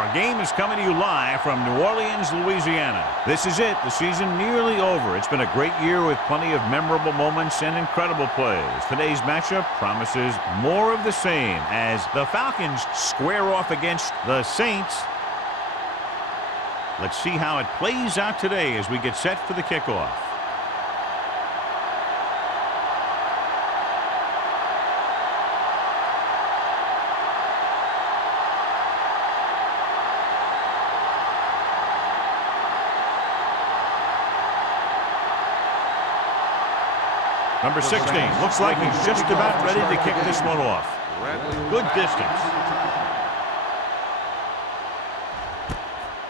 Our game is coming to you live from New Orleans, Louisiana. This is it. The season nearly over. It's been a great year with plenty of memorable moments and incredible plays. Today's matchup promises more of the same as the Falcons square off against the Saints. Let's see how it plays out today as we get set for the kickoff. Number 16 looks like he's just about ready to kick this one off. Good distance.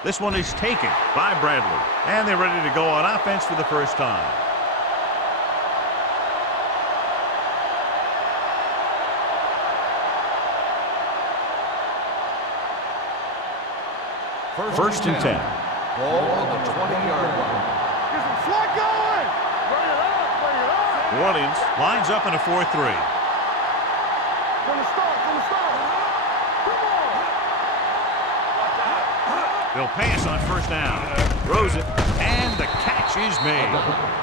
This one is taken by Bradley. And they're ready to go on offense for the first time. First and 10. Ball on the 20-yard line. Get some slot going. Bring it up. Bring it up. New Orleans lines up in a 4-3. From the start. From the start. Come on. They'll pass on first down. Throws it. And the catch is made.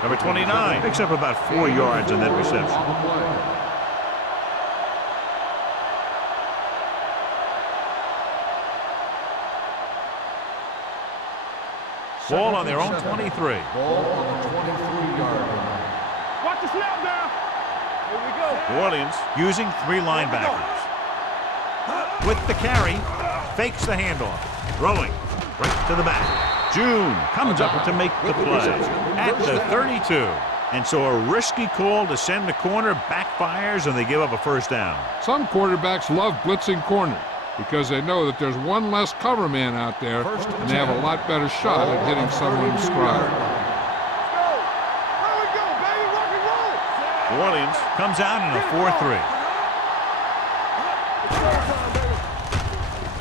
Number 29 picks up about 4 yards on that reception. Ball on their own 23. Ball on the 23-yard line. Watch the snap now. Here we go. New Orleans using 3 linebackers. With the carry, fakes the handoff. Throwing right to the back. June comes up to make the play at the 32. And so a risky call to send the corner backfires, and they give up a first down. Some quarterbacks love blitzing corners because they know that there's one less cover man out there, and they have a lot better shot at hitting someone in stride. There we go, baby. Rock and roll. New Orleans comes out in a 4-3.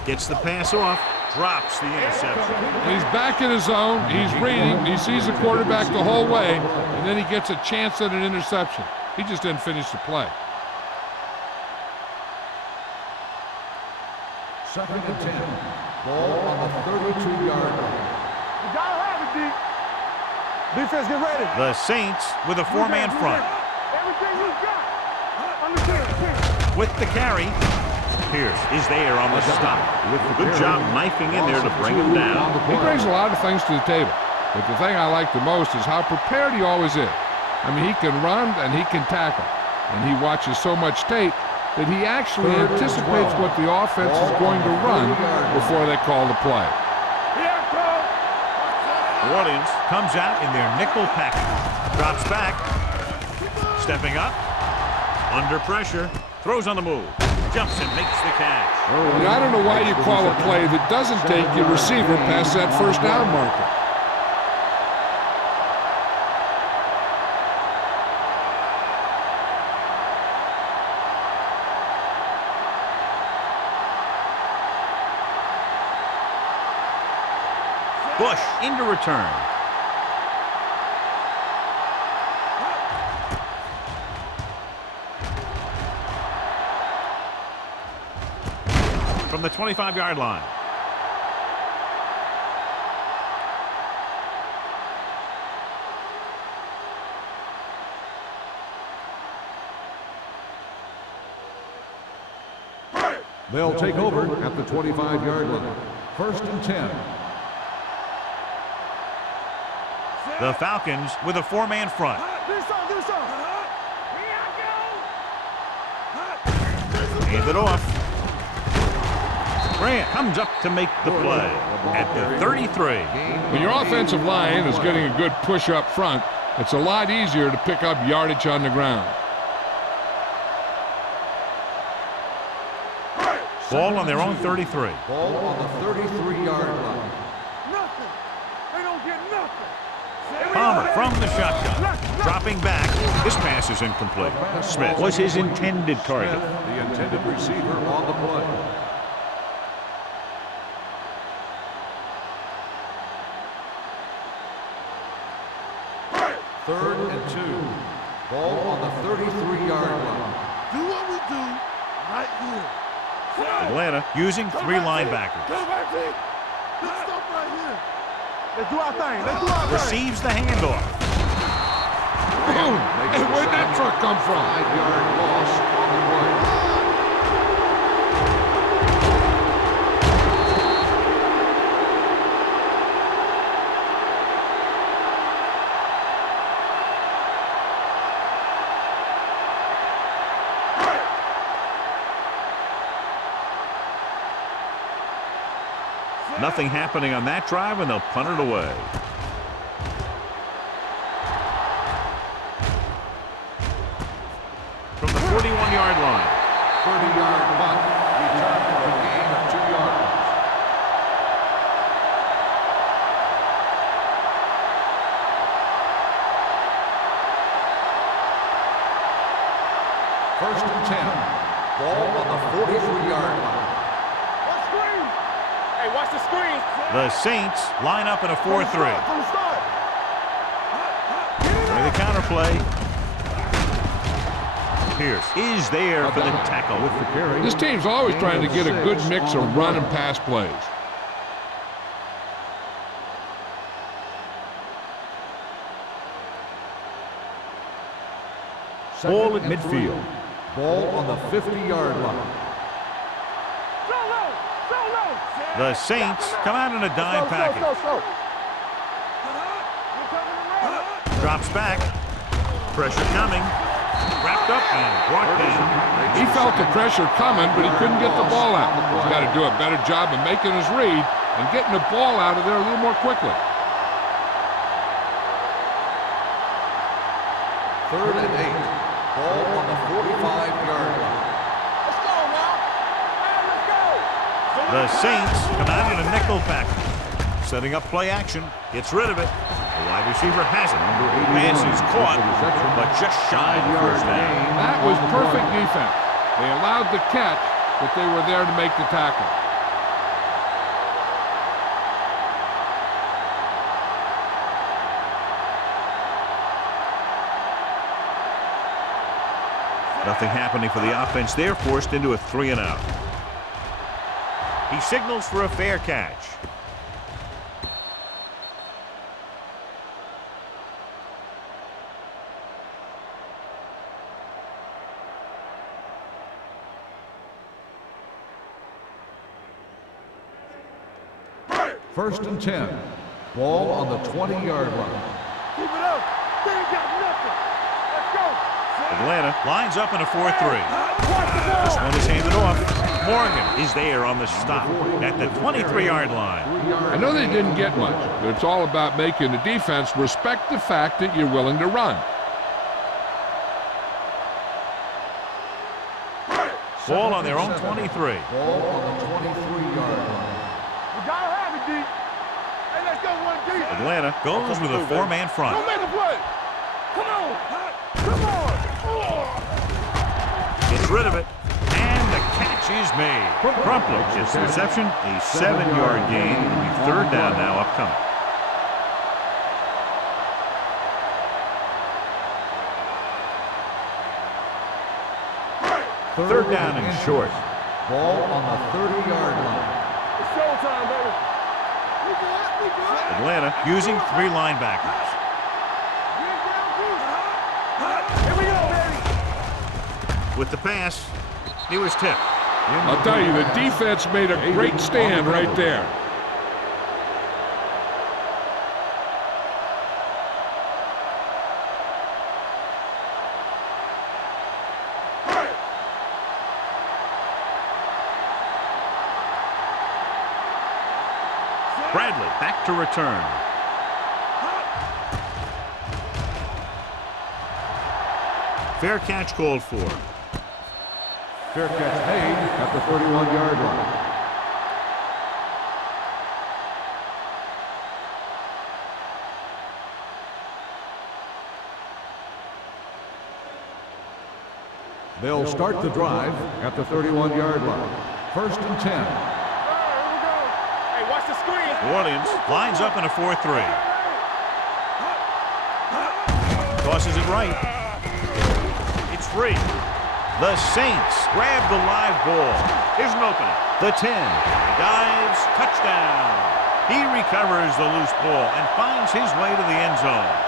Gets the pass off, drops the interception. He's back in his zone. He's reading. He sees the quarterback the whole way, and then he gets a chance at an interception. He just didn't finish the play. Second and 10. Ball on the 32-yard line. You gotta have it, D. Defense, get ready. The Saints with a 4-man front. Everything you got. Understand. With the carry, Pierce is there on the stop. Good job knifing in there to bring him down. He brings a lot of things to the table, but the thing I like the most is how prepared he always is. I mean, he can run and he can tackle, and he watches so much tape that he actually anticipates what the offense is going to run before they call the play. New Orleans comes out in their nickel package. Drops back. Stepping up. Under pressure. Throws on the move. Jumps and makes the catch. I don't know why you call a play that doesn't take your receiver past that first down marker. Bush into return. From the 25-yard line. They'll take over at the 25-yard line. First and 10. The Falcons with a 4-man front. Hand it off. Grant comes up to make the play at the 33. When your offensive line is getting a good push up front, it's a lot easier to pick up yardage on the ground. Ball on their own 33. Ball on the 33-yard line. Nothing. They don't get nothing. Palmer from the shotgun. Dropping back. This pass is incomplete. Smith was his intended target. The intended receiver on the play. Third and 2. Ball on the 33-yard line. Do what we do right here. Atlanta using 3 linebackers. Let's do our thing. Let's do our thing. Receives the handoff. Boom! Hey, where'd that truck come from? 5-yard loss on the play. Nothing happening on that drive, and they'll punt it away. From the 41-yard line. 30-yard punt. Return for a gain of 2 yards. First and 10. Ball on the 43-yard line. Watch the screen. The Saints line up in a 4-3. From the start. The counterplay. Pierce is there for the tackle. With the carry. This team's always trying to get a good mix of run and pass plays. Ball at midfield. Ball on the 50-yard line. The Saints come out in a dime package. Drops back. Pressure coming. Wrapped up and brought down. He felt the pressure coming, but he couldn't get the ball out. He's got to do a better job of making his read and getting the ball out of there a little more quickly. 3rd and 8. Ball on the 45-yard line. Let's go now. Let's go. The Saints come out in a nickel package. Setting up play action. Gets rid of it. The wide receiver has it. Pass is caught, but just shy of the first down. That was perfect defense. They allowed the catch, but they were there to make the tackle. Nothing happening for the offense. They're forced into a 3-and-out. He signals for a fair catch. First and 10. Ball on the 20-yard line. Keep it up. They ain't got nothing. Let's go. Atlanta lines up in a 4-3. This one is handed off. Morgan is there on the stop at the 23-yard line. I know they didn't get much, but it's all about making the defense respect the fact that you're willing to run. Ball on their own 23. Ball on the 23-yard line. We gotta have it, D. Hey, let's go one deep. Atlanta goes with a 4-man front. Don't make a play. Come on. Come on. Gets rid of it, and the catch is made. Crumpler gets the reception, a 7-yard gain. It'll be 3rd down now upcoming. Third down and short. Ball on the 30-yard line. It's showtime, baby. We good. Atlanta using 3 linebackers. Here we go, baby. With the pass, he was tipped. I'll tell you, the defense made a great stand right there. Bradley back to return. Fair catch called for. Fair catch made at the 31-yard line. They'll start the drive at the 31-yard line. First and 10. Hey, watch the screen. New Orleans lines up in a 4-3. Tosses it right. It's free. The Saints grab the live ball. Here's an opening. The 10. Dives. Touchdown. He recovers the loose ball and finds his way to the end zone.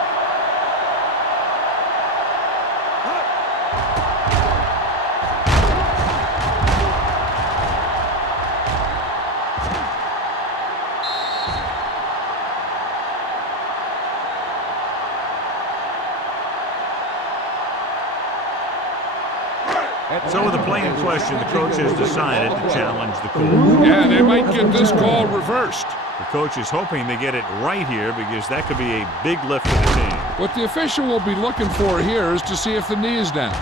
So with the play in question, the coach has decided to challenge the call. Yeah, they might get this call reversed. The coach is hoping they get it right here because that could be a big lift for the team. What the official will be looking for here is to see if the knee is down.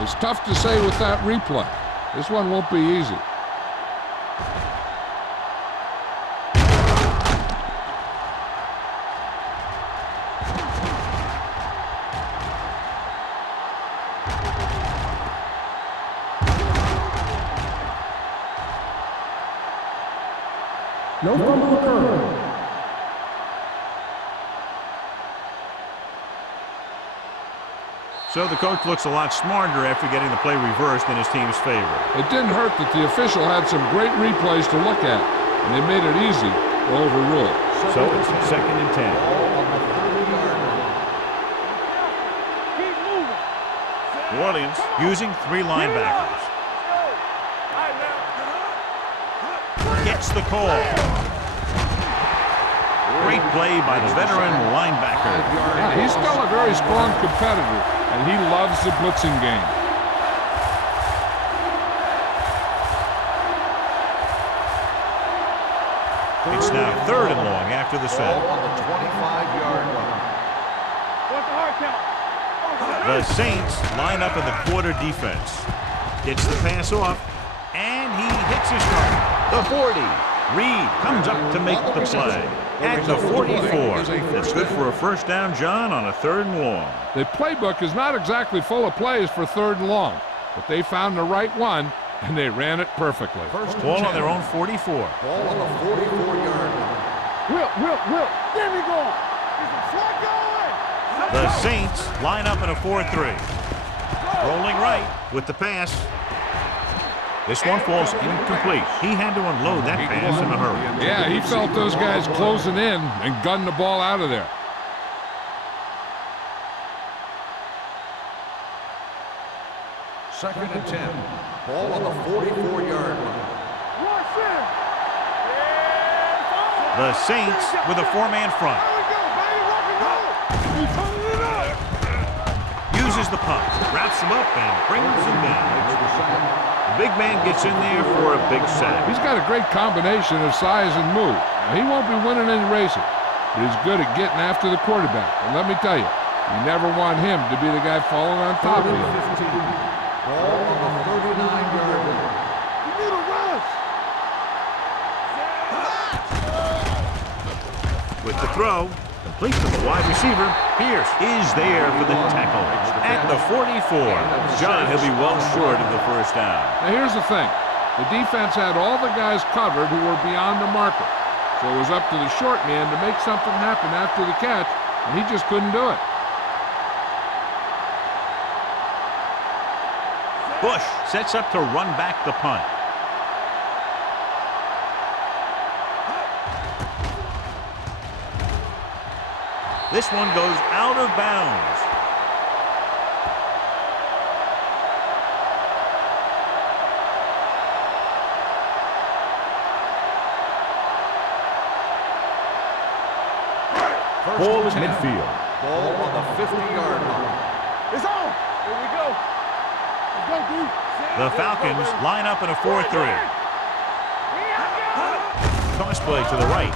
It's tough to say with that replay. This one won't be easy. No fumble occurred. So the coach looks a lot smarter after getting the play reversed in his team's favor. It didn't hurt that the official had some great replays to look at, and they made it easy to overrule. So it's 2nd and 10. New Orleans using 3 linebackers. Gets the call. Great play by the veteran linebacker. Yeah, he's still a very strong competitor, and he loves the blitzing game. It's now 3rd and long after the set. On the 25-yard line. What's the hard count? The Saints line up in the quarter defense. Gets the pass off, and he hits his target. The 40. Reed comes up to make the play. At the 44. That's good for a first down, John, on a 3rd and long. The playbook is not exactly full of plays for 3rd and long, but they found the right one, and they ran it perfectly. Ball on their own 44. Ball on the 44-yard line. Will. There we go. It's a flag going. The Saints line up in a 4-3. Rolling right with the pass. This one falls incomplete. He had to unload that pass in a hurry. Yeah, he felt those guys closing in and gunned the ball out of there. Second and 10. Ball on the 44-yard line. Rush in. The Saints with a 4-man front. There we go, baby. Rock and roll. He's turning it up. Uses the pump, wraps him up, and brings him down. The big man gets in there for a big sack. He's got a great combination of size and move. Now, he won't be winning any races, but he's good at getting after the quarterback. And let me tell you, you never want him to be the guy falling on top of you. 15. Ball on the 39-yard line. You need a rush. With the throw, complete to the wide receiver. Pierce is there for the tackle. At the 44. John, he'll be well short of the first down. Now, here's the thing. The defense had all the guys covered who were beyond the marker. So it was up to the short man to make something happen after the catch, and he just couldn't do it. Bush sets up to run back the punt. This one goes out of bounds. Ball is midfield. Ball on the 50-yard line. It's on. Here we go. Let's go, D. The Falcons line up in a 4-3. Toss play to the right.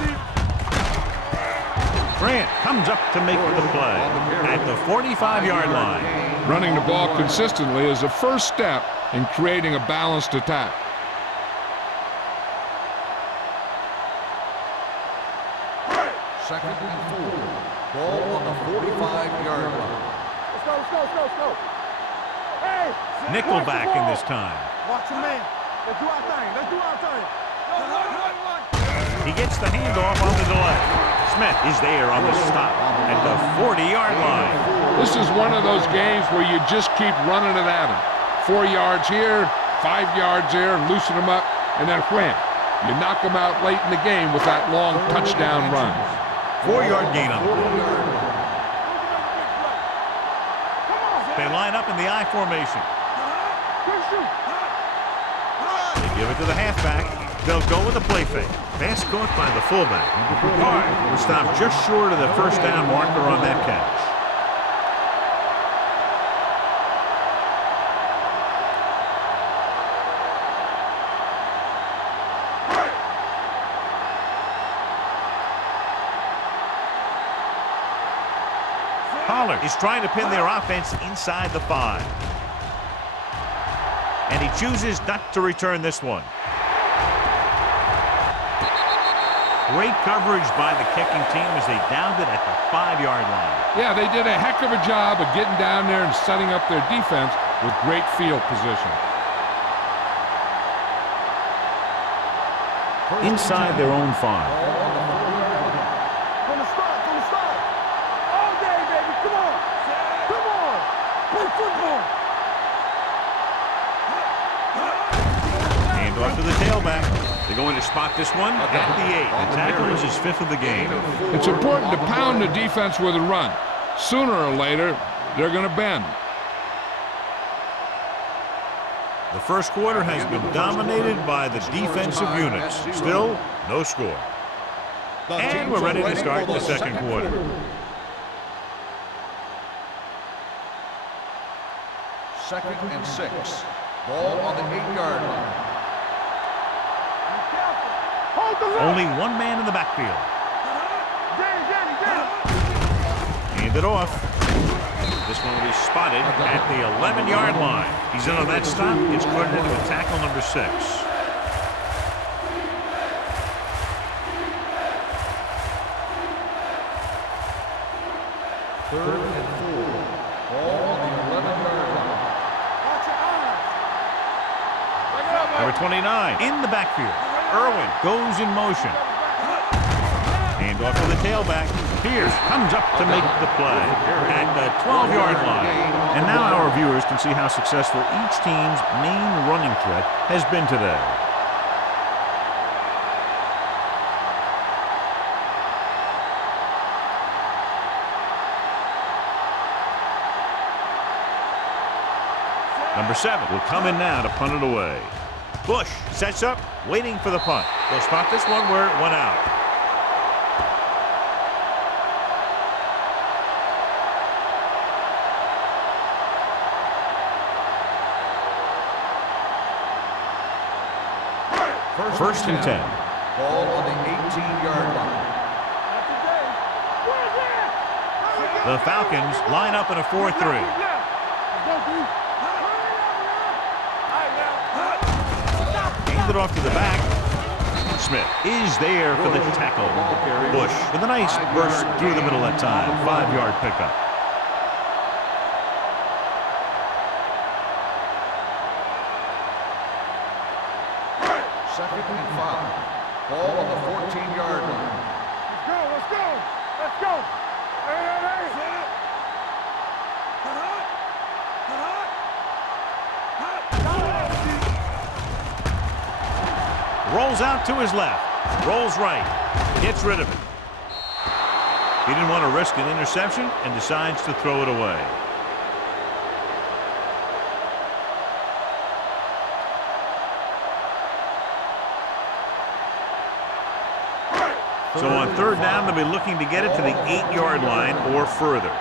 Grant comes up to make the play at the 45-yard line. Running the ball consistently is a first step in creating a balanced attack. Second and 4. Ball on the 45-yard line. Let's go. Hey. Nickelback in this time. Watch your man. Let's do our thing. He gets the handoff on the delay. Smith is there on the stop at the 40-yard line. This is one of those games where you just keep running it at him. 4 yards here, 5 yards there, and loosen them up, and then wham. You knock them out late in the game with that long touchdown run. 4-yard gain on the play. They line up in the I formation. They give it to the halfback. They'll go with the play fake. Pass caught by the fullback. Hard will stop just short of the first down marker on that catch. Pollard is trying to pin their offense inside the 5. And he chooses not to return this one. Great coverage by the kicking team as they downed it at the 5-yard line. Yeah, they did a heck of a job of getting down there and setting up their defense with great field position. Inside their own 5. From the start. All day, baby. Come on. Play football. Hand off to the tailback. They're going to spot this one at the 8. The tackle is his 5th of the game. It's important to pound the defense with a run. Sooner or later, they're going to bend. The first quarter has been dominated by the defensive units. Still, no score. And we're ready to start the second quarter. Second and 6. Ball on the 8-yard line. Only one man in the backfield. Hand it off. This one will be spotted at the 11-yard line. He's in on that stop. Gets credited with tackle number 6. Third and 4. Ball on the 11-yard line. Number 29 in the backfield. Irwin goes in motion. Hand off to the tailback. Pierce comes up to make the play at the 12-yard line. And now our viewers can see how successful each team's main running threat has been today. Number 7 will come in now to punt it away. Bush sets up, waiting for the punt. They'll spot this one where it went out. First and 10. Ball on the 18-yard line. The Falcons line up in a 4-3. Hand it off to the back. Smith is there for the tackle. Bush with a nice burst through the middle that time. 5-yard pickup. Second and 5. Ball on the 14-yard line. Let's go. Hey. Rolls out to his left. Rolls right. Gets rid of it. He didn't want to risk an interception and decides to throw it away. So on third down, they'll be looking to get it to the 8-yard line or further.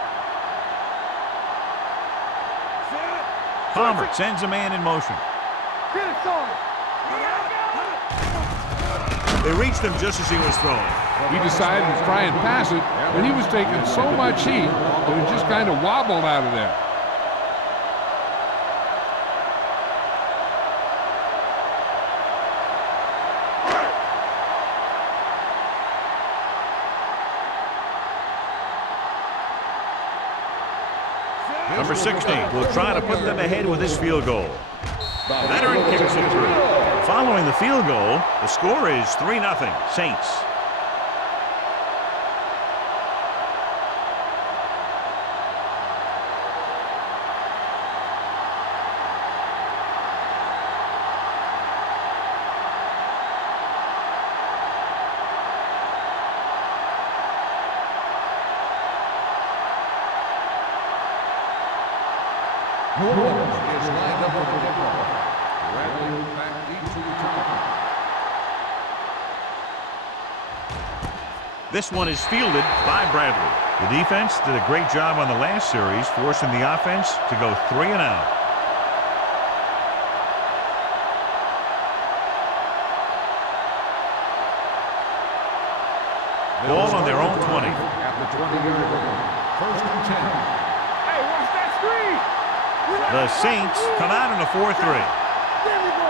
Palmer sends a man in motion. They reached him just as he was throwing. He decided to try and pass it, and he was taking so much heat that it just kind of wobbled out of there. Number 16 will try to put them ahead with his field goal. The veteran kicks it through. Following the field goal, the score is 3-0 Saints. New Orleans is lined up for the kickoff. Bradley back deep to return. This one is fielded by Bradley. The defense did a great job on the last series, forcing the offense to go 3 and out. Ball on their own 20. At the 20-yard line. First and 10. Hey, watch that screen. The Saints come out in a 4-3. There we go.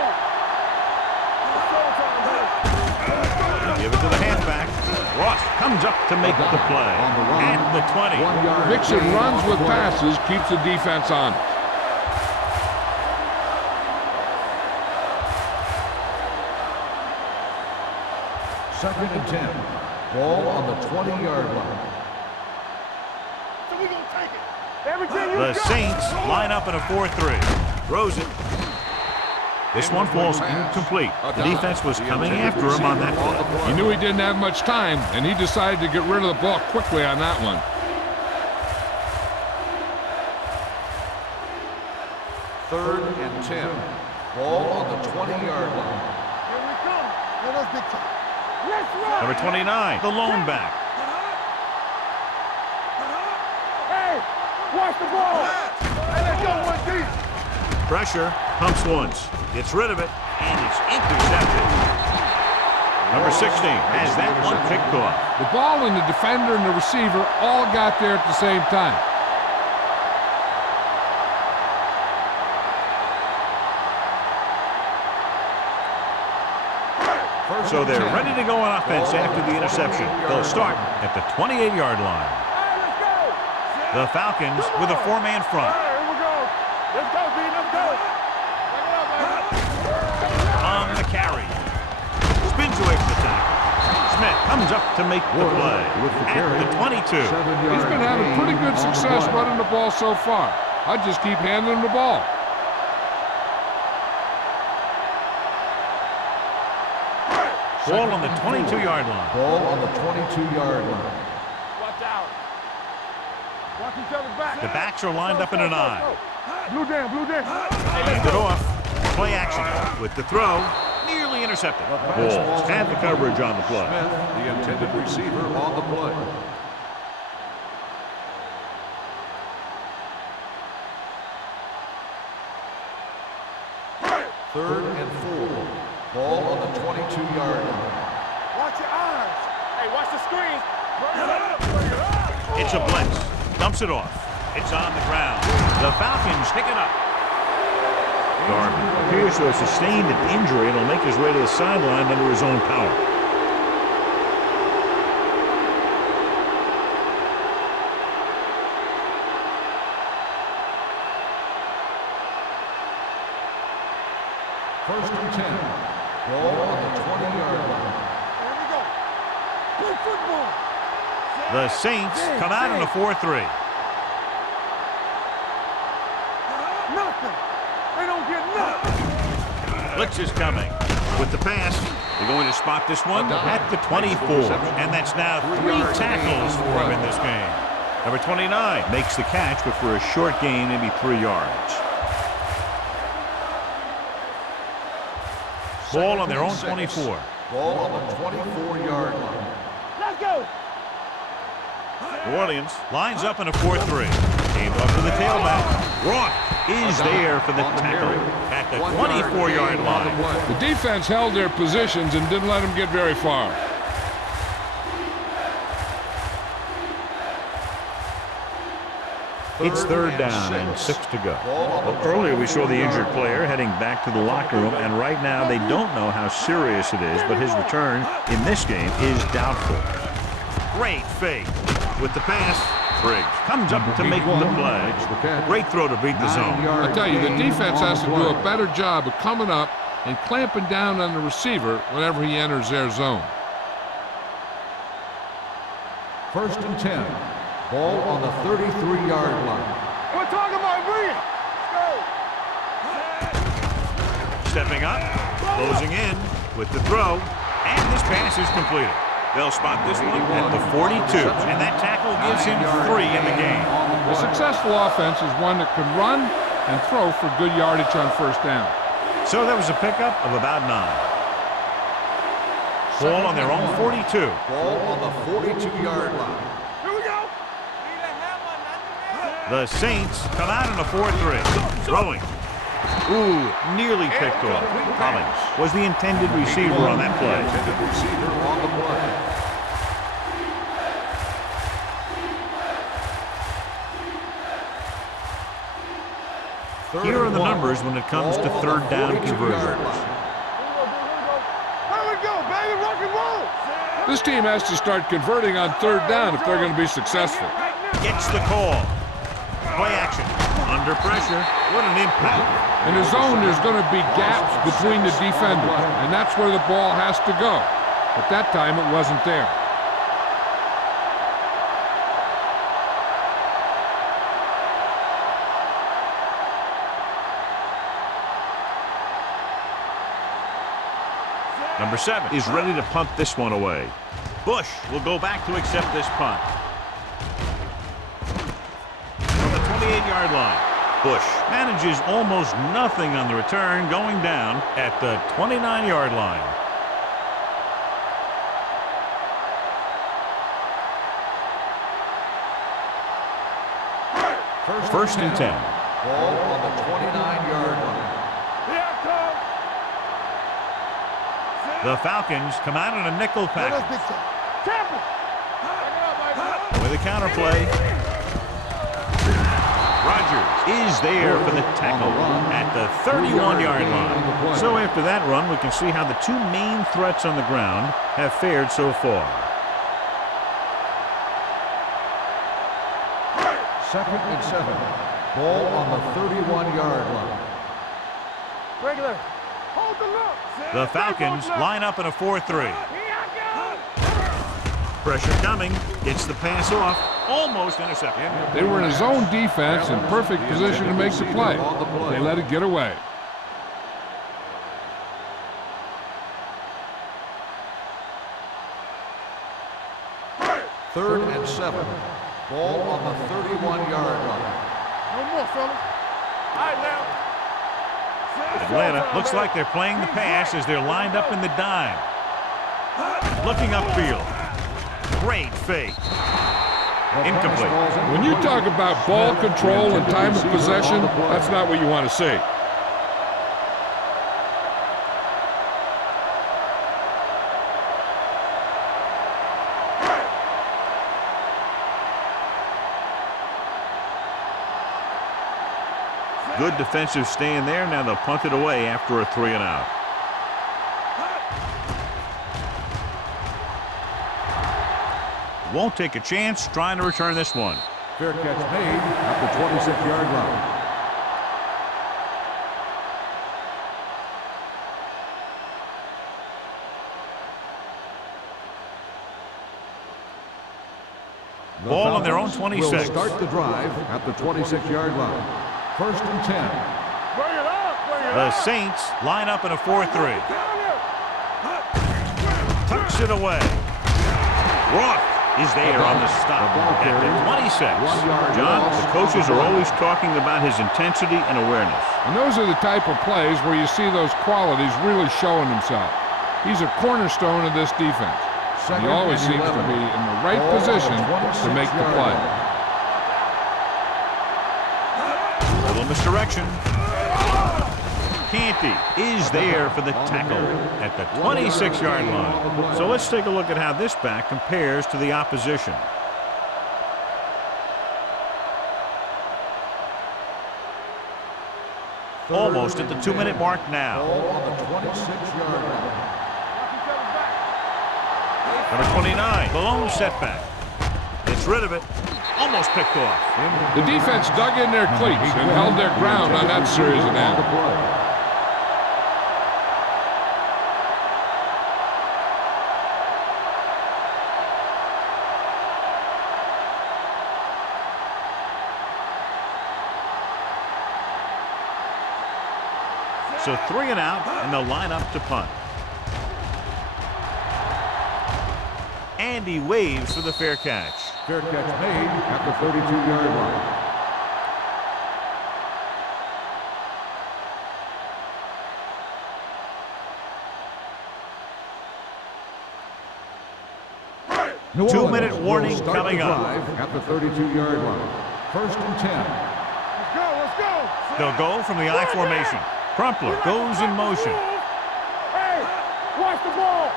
Give it to the halfback. Ross comes up to make the play. At the 20. Mixon runs with passes, keeps the defense on. Second and 10. Ball on the 20-yard line. So we gonna take it. Everything you The got. Saints line up in a 4-3. Throws it. This one falls incomplete. The defense was coming after him on that play. He knew he didn't have much time, and he decided to get rid of the ball quickly on that one. Third and 10. Ball on the 20-yard line. Here we come. Let us big time. Let's run. Number 29, the lone back. Hey, watch the ball. Hey, let's go one deep. Pressure, pumps once, gets rid of it, and it's intercepted. Number 16 has that one picked off. The ball and the defender and the receiver all got there at the same time. So they're ready to go on offense after the interception. They'll start at the 28-yard line. Hey, let's go. The Falcons with a 4-man front. All right, here we go. Let's go, B. Let's go. Take it up, baby. On the carry. Spins away from the tackle. Smith comes up to make the play. At the 22. He's been having pretty good success running the ball so far. I just keep handing him the ball. Ball on the 22-yard line. Ball on the 22-yard line. Watch out. Watch each other back. The backs are lined up in an eye. Blue down, blue down. Hand it off. Play action with the throw. Nearly intercepted. Bulls had the coverage on the play. Smith, the intended receiver, on the play. Third and 4. Ball on the 22-yard line. Watch your eyes. Hey, watch the screen. Bring it up. Bring it up. It's a blitz. Dumps it off. It's on the ground. The Falcons pick it up. Darby appears to have sustained an injury and will make his way to the sideline under his own power. First and 10. Ball on the 20-yard line. Here we go. Play football. The Saints come out in a 4-3. Nothing. They don't get nothing. Blitz is coming. With the pass, they're going to spot this one at the 24. And that's now 3 tackles for him in this game. Number 29 makes the catch, but for a short gain, maybe 3 yards. Ball on their own 24. Ball on the 24-yard line. Let's go. New Orleans lines up in a 4-3. Hand off to the tailback. Roth is there for the tackle at the 24-yard line. The defense held their positions and didn't let them get very far. It's third down and 6 to go. Well, earlier we saw the injured player heading back to the locker room, and right now they don't know how serious it is, but his return in this game is doubtful. Great fake. With the pass, Briggs comes up to make the play. Great throw to beat the zone. I tell you, the defense has to do a better job of coming up and clamping down on the receiver whenever he enters their zone. First and 10. Ball on the 33-yard line. We're talking about brilliant. Let's go. Stepping up, closing in with the throw, and this pass is completed. They'll spot this one at the 42, and that tackle gives him 3 in the game. A successful offense is one that can run and throw for good yardage on first down. So that was a pickup of about 9. Ball on their own 42. Ball on the 42-yard line. Here we go. The Saints come out in a 4-3. Throwing. Ooh, nearly picked off. Collins was the intended receiver on that play. Intended receiver on the play. Here are the numbers when it comes to third down conversions. Here we go, baby. Rock and roll. This team has to start converting on third down if they're going to be successful. Gets the call. Play action. Under pressure. What an impact. In a zone, there's going to be gaps between the defenders, and that's where the ball has to go. At that time, it wasn't there. Number 7 is ready to punt this one away. Bush will go back to accept this punt. From the 28-yard line, Bush manages almost nothing on the return, going down at the 29-yard line. First and 10. Ball on the 29-yard line. Here it comes. The Falcons come out in a nickel package. Temple. With a counterplay. Rodgers is there for the tackle at the 31-yard line. So after that run, we can see how the two main threats on the ground have fared so far. Second and 7. Ball on the 31-yard line. Regular. Hold the look. The Falcons line up in a 4-3. Pressure coming. Gets the pass off. Almost intercepted. They were in a zone defense in perfect position to make the play. They let it get away. Third and 7. Ball on the 31-yard line. No more, fellas. All right, now. Atlanta looks like they're playing the pass as they're lined up in the dime. Looking upfield. Great fake. Incomplete. When you talk about ball control and time of possession, that's not what you want to see. Good defensive stand there. Now they'll punt it away after a 3 and out. Won't take a chance trying to return this one. Fair catch made at the 26-yard line. Ball on their own 26. Will start the drive at the 26-yard line. First and 10. Bring it up. Bring it The up. Saints line up in a 4-3. Tucks it away. Roth is there on the stop at the 26. John, the coaches are always talking about his intensity and awareness. And those are the type of plays where you see those qualities really showing himself. He's a cornerstone of this defense. He always seems to be in the right position to make the play. Little misdirection. Canty is there for the tackle at the 26-yard line. So let's take a look at how this back compares to the opposition. Almost at the 2-minute mark now. Ball on the 26-yard line. Number 29, the lone setback. Gets rid of it. Almost picked off. The defense dug in their cleats and held their ground on that series of downs. So 3 and out, and they'll line up to punt. Andy waves for the fair catch. Fair catch made at the 32-yard line. New 2-minute Orleans warning will start coming the up. drive at the 32-yard line. First and 10. Let's go, let's go. They'll go from the I formation. Crumpler goes in motion. Hey, watch the ball.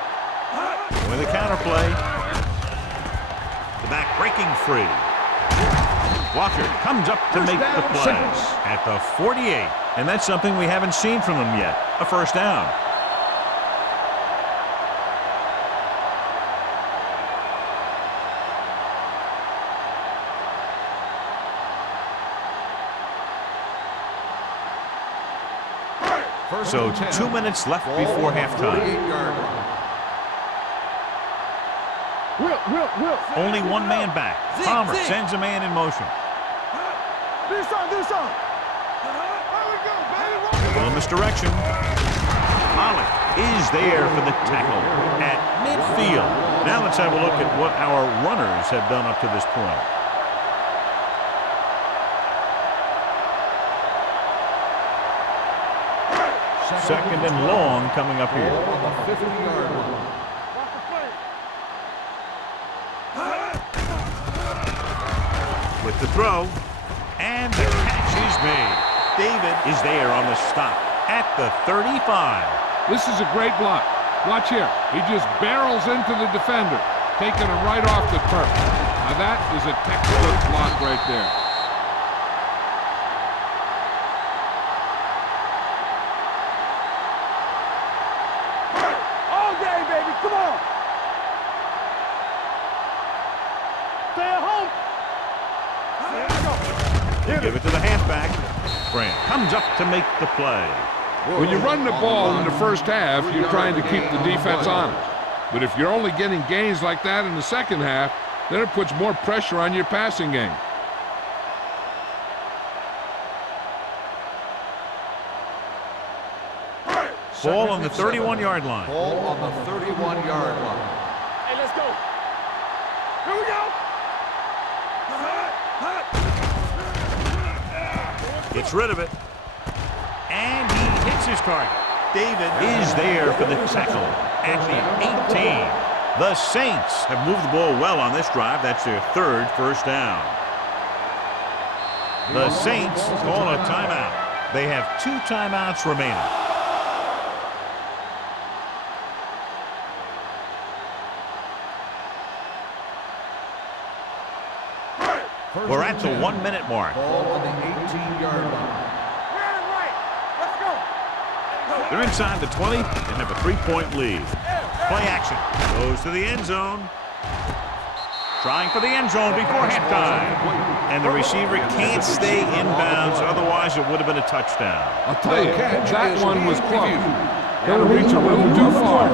With a counter play. The back breaking free. Walker comes up to make the play at the 48. And that's something we haven't seen from them yet. A first down. So 2 minutes left before halftime. Will. Only one man back. Palmer sends a man in motion. Do something. There we go, baby. A little misdirection. Pollock is there for the tackle at midfield. Now let's have a look at what our runners have done up to this point. Second and long coming up here. On the 50-yard line. Watch the play. With the throw, and the catch is made. David is there on the stop at the 35. This is a great block. Watch here. He just barrels into the defender, taking him right off the turf. Now that is a textbook block right there. All day, baby. Come on. Stay at home. Give it to the halfback. Grant comes up to make the play. When you run the ball in the first half, you're trying to keep the defense honest. But if you're only getting gains like that in the second half, then it puts more pressure on your passing game. Ball on the 31-yard line. Ball on the 31-yard line. Hey, let's go. Here we go. Gets rid of it. And he hits his target. David is there for the tackle at the 18. The Saints have moved the ball well on this drive. That's their third first down. The Saints call a timeout. They have 2 timeouts remaining. We're at the 1-minute mark. Ball on the 18-yard line. Right. Let's go. They're inside the 20 and have a 3-point lead. Play action. Goes to the end zone. Trying for the end zone before halftime. And the receiver can't stay inbounds, otherwise it would have been a touchdown. I'll tell you, that one was close. Got to reach a little too far.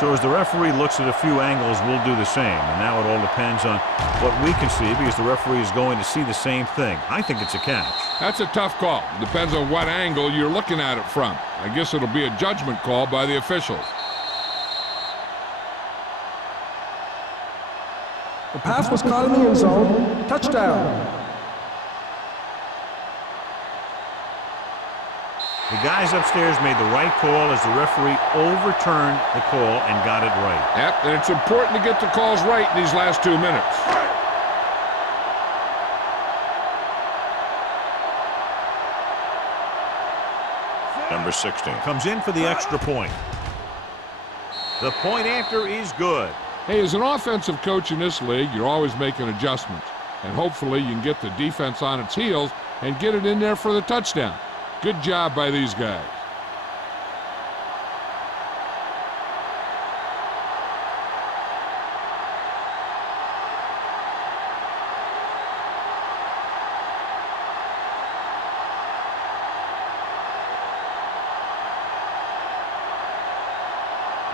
So as the referee looks at a few angles, we'll do the same. And now it all depends on what we can see, because the referee is going to see the same thing. I think it's a catch. That's a tough call. Depends on what angle you're looking at it from. I guess it'll be a judgment call by the officials. The pass was caught in the end zone. Touchdown. The guys upstairs made the right call as the referee overturned the call and got it right. Yep, and it's important to get the calls right in these last 2 minutes. Number 16 comes in for the extra point. The point after is good. Hey, as an offensive coach in this league, you're always making adjustments. And hopefully you can get the defense on its heels and get it in there for the touchdown. Good job by these guys.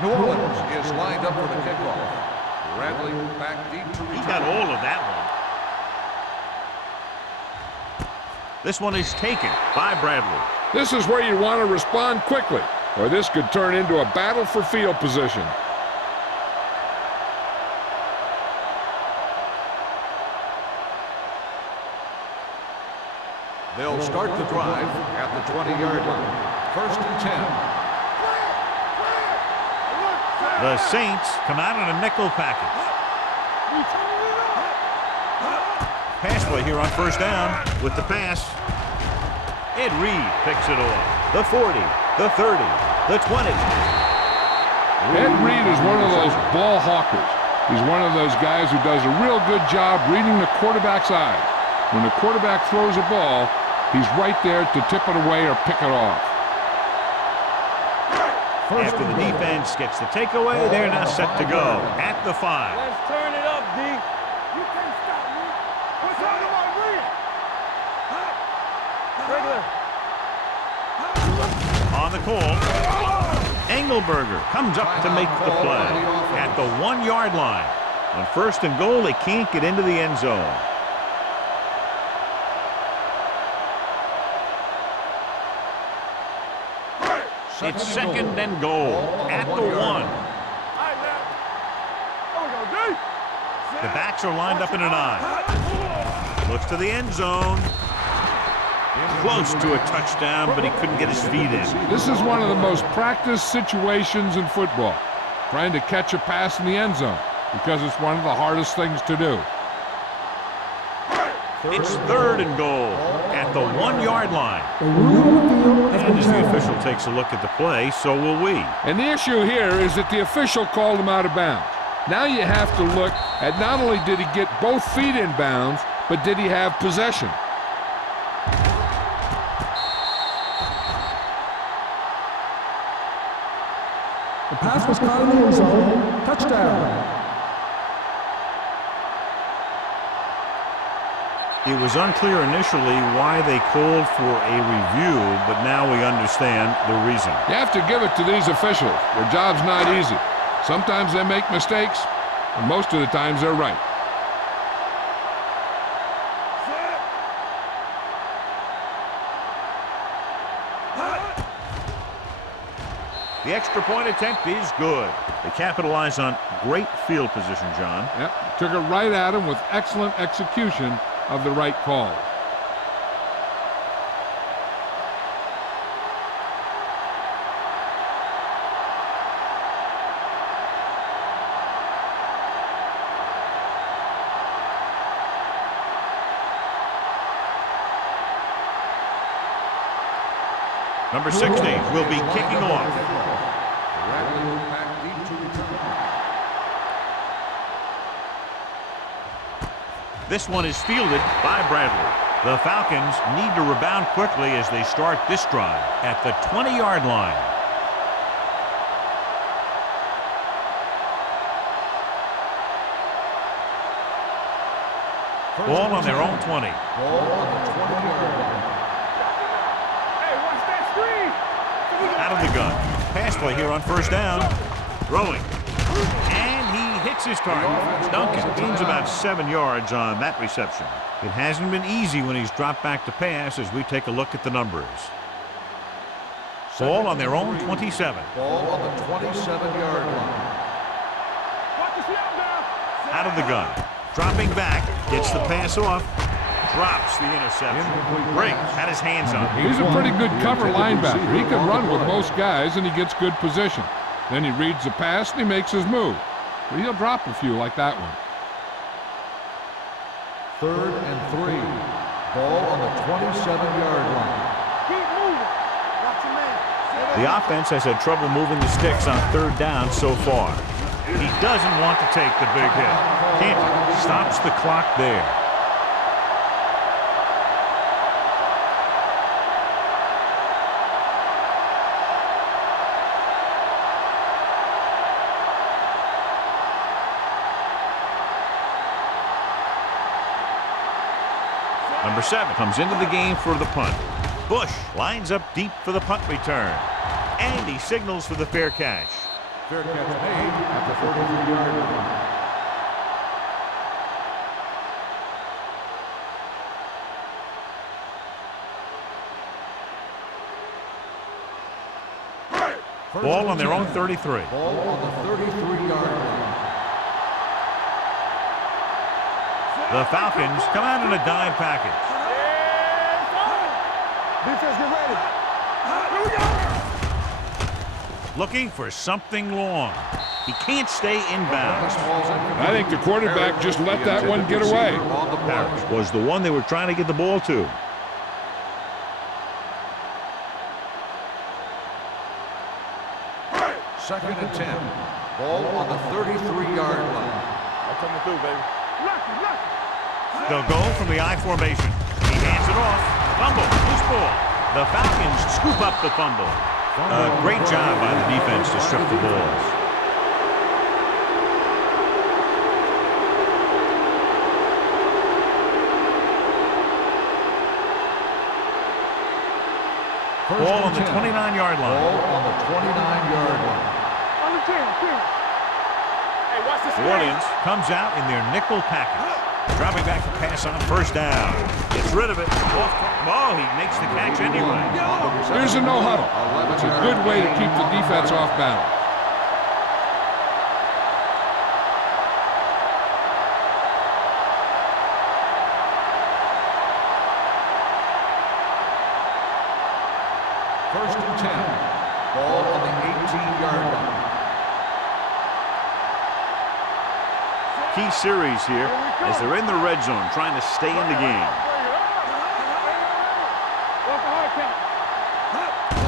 New Orleans is lined up for the kickoff. Bradley back deep to He return. got all of that one. This one is taken by Bradley. This is where you want to respond quickly, or this could turn into a battle for field position. They'll start the drive at the 20-yard line. First and 10. The Saints come out in a nickel package. Pass play here on first down with the pass. Ed Reed picks it off. The 40, the 30, the 20. Ed Reed is one of those ball hawkers. He's one of those guys who does a real good job reading the quarterback's eye. When the quarterback throws a ball, he's right there to tip it away or pick it off. After the defense gets the takeaway, they're now set to go at the 5. Let's turn it up, D. You can't stop me. What's on the line? Bring it. Regular. On the call, Engelberger comes up to make the play at the 1-yard line. On first and goal, they can't get into the end zone. It's second and goal at the 1. The backs are lined up in an I. Looks to the end zone. Close to a touchdown, but he couldn't get his feet in. This is one of the most practiced situations in football, trying to catch a pass in the end zone, because it's one of the hardest things to do. It's third and goal at the 1-yard line. The rule of the field has And been as the changed. official takes a look at the play, so will we. And the issue here is that the official called him out of bounds. Now you have to look at not only did he get both feet in bounds, but did he have possession? The pass was caught in the end zone. Touchdown. It was unclear initially why they called for a review, but now we understand the reason. You have to give it to these officials. Their job's not easy. Sometimes they make mistakes, and most of the times they're right. The extra point attempt is good. They capitalize on great field position, John. Yep, took it right at him with excellent execution of the right call. Number 60 will be kicking off. This one is fielded by Bradley. The Falcons need to rebound quickly as they start this drive at the 20-yard line. Ball on their own 20. Out of the gun. Pass play here on first down. Throwing. And he hits his target. Duncan gains about 7 yards on that reception. It hasn't been easy when he's dropped back to pass as we take a look at the numbers. Ball on their own 27. Ball on the 27-yard line. Out of the gun. Dropping back. Gets the pass off. Drops the interception. Briggs had his hands on it. He's a pretty good cover linebacker. He can run with most guys, and he gets good position. Then he reads the pass, and he makes his move. But he'll drop a few like that one. 3rd and 3. Ball on the 27-yard line. Keep moving. Watch your man. The offense has had trouble moving the sticks on third down so far. He doesn't want to take the big hit. Can't. Stops the clock there. Number 7 comes into the game for the punt. Bush lines up deep for the punt return. And he signals for the fair catch. Fair catch made at the 43-yard line. Ball on their own 33. Ball on the 33-yard line. The Falcons come out in a dime package. Defense, get ready. Here we go. Looking for something long. He can't stay inbounds. I think the quarterback just let that one get away. Parrish was the one they were trying to get the ball to. Second and 10. Ball on the 33-yard line. I'm coming through, baby. They'll go from the I formation. He hands it off. Fumble. Loose ball. The Falcons scoop up the fumble. Great job by the defense to strip the balls. Ball on the 29-yard line. Ball on the 29-yard line. On the 10. Hey, watch the screen. Orleans comes out in their nickel package. Dropping back to pass on first down. Gets rid of it. Oh, he makes the catch anyway. Here's a no huddle. It's a good way to keep the defense off balance. First and 10. Ball on the 18-yard line. Key series here as they're in the red zone trying to stay in the game.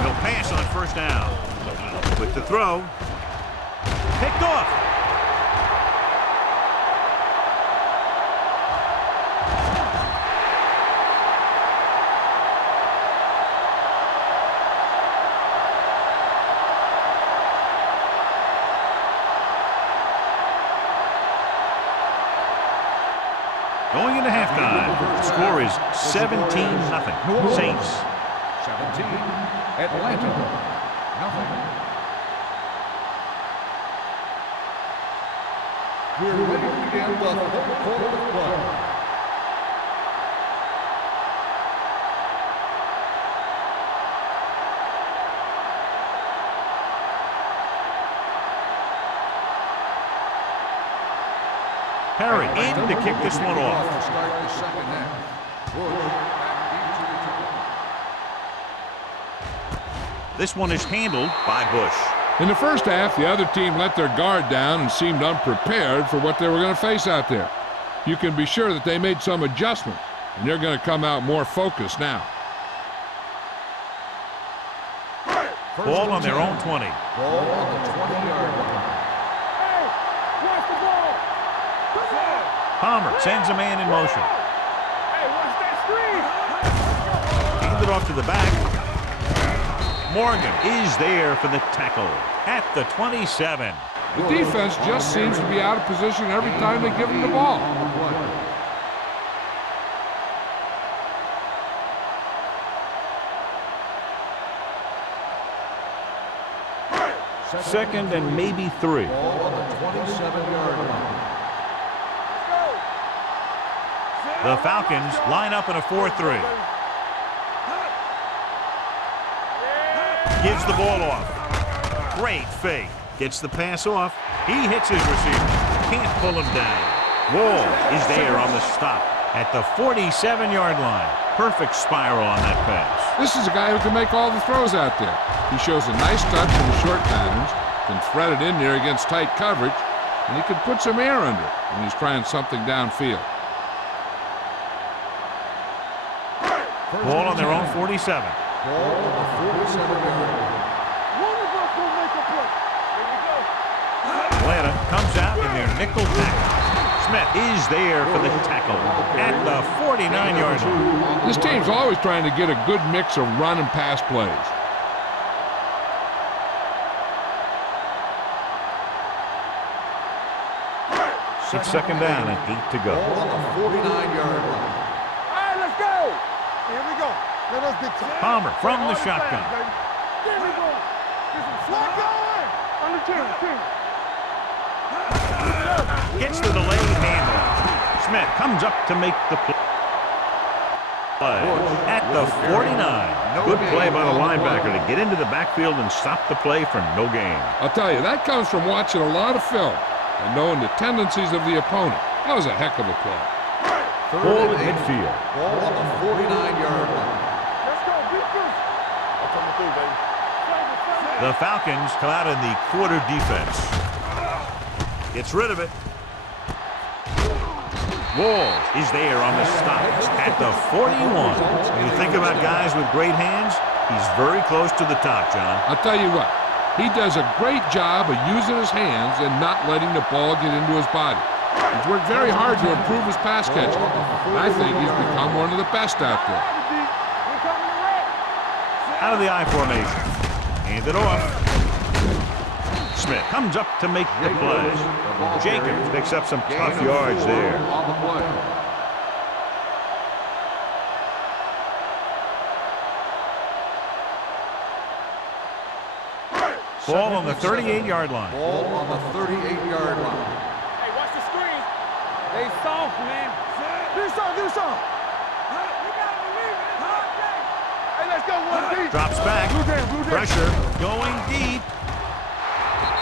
He'll pass on first down. With the throw. Picked off. Going into halftime, the score is 17-0. Saints. 17. Atlanta. Nothing. We're ready to begin the fourth quarter of play. Perry in to kick this one off. To start the second half. Bush back into This one is handled by Bush. In the first half, the other team let their guard down and seemed unprepared for what they were going to face out there. You can be sure that they made some adjustments, and they're going to come out more focused now. Ball on their own 20. Ball on the 20-yard line. Hey, watch the ball. Come on. Palmer sends a man in motion. Hey, watch that screen. Handed off to the back. Morgan is there for the tackle at the 27. The defense just seems to be out of position every time they give them the ball. Second and maybe 3. Ball on the 27-yard line. The Falcons line up in a 4-3. Gives the ball off. Great fake. Gets the pass off. He hits his receiver. Can't pull him down. Wall is there on the stop at the 47-yard line. Perfect spiral on that pass. This is a guy who can make all the throws out there. He shows a nice touch in the short patterns, can thread it in there against tight coverage, and he can put some air under it when he's trying something downfield. Ball on their own 47. Ball on the 47-yard line. One of us will make a play. Here we go. Atlanta comes out in their nickel tackle. Smith is there for the tackle at the 49-yard line. This team's always trying to get a good mix of run and pass plays. It's second down and 8 to go. Ball on the 49-yard line. All right, let's go. Here we go. Let us get some. Palmer from the shotgun. There we go. Get some slack going. On the 10. Gets the delayed handoff. Smith comes up to make the play. At the 49. Good play by the linebacker to get into the backfield and stop the play for no gain. I'll tell you, that comes from watching a lot of film and knowing the tendencies of the opponent. That was a heck of a play. Ball at midfield. Ball on the 49-yard line. Let's go. Beat this. I'm coming through, baby. The Falcons come out in the quarter defense. Gets rid of it. Walls is there on the stop at the 41. When you think about guys with great hands, he's very close to the top, John. I'll tell you what, he does a great job of using his hands and not letting the ball get into his body. He's worked very hard to improve his pass catching, and I think he's become one of the best out there. Out of the I formation. Hand it off. Smith comes up to make the play. Jacobs picks up some tough yards there. Ball on the 38-yard line. Ball on the 38-yard line. Hey, watch the screen. They soft, man. Do something. You gotta believe it. It's hard day. Hey, let's go one deep. Drops back. Blue down. Pressure going deep.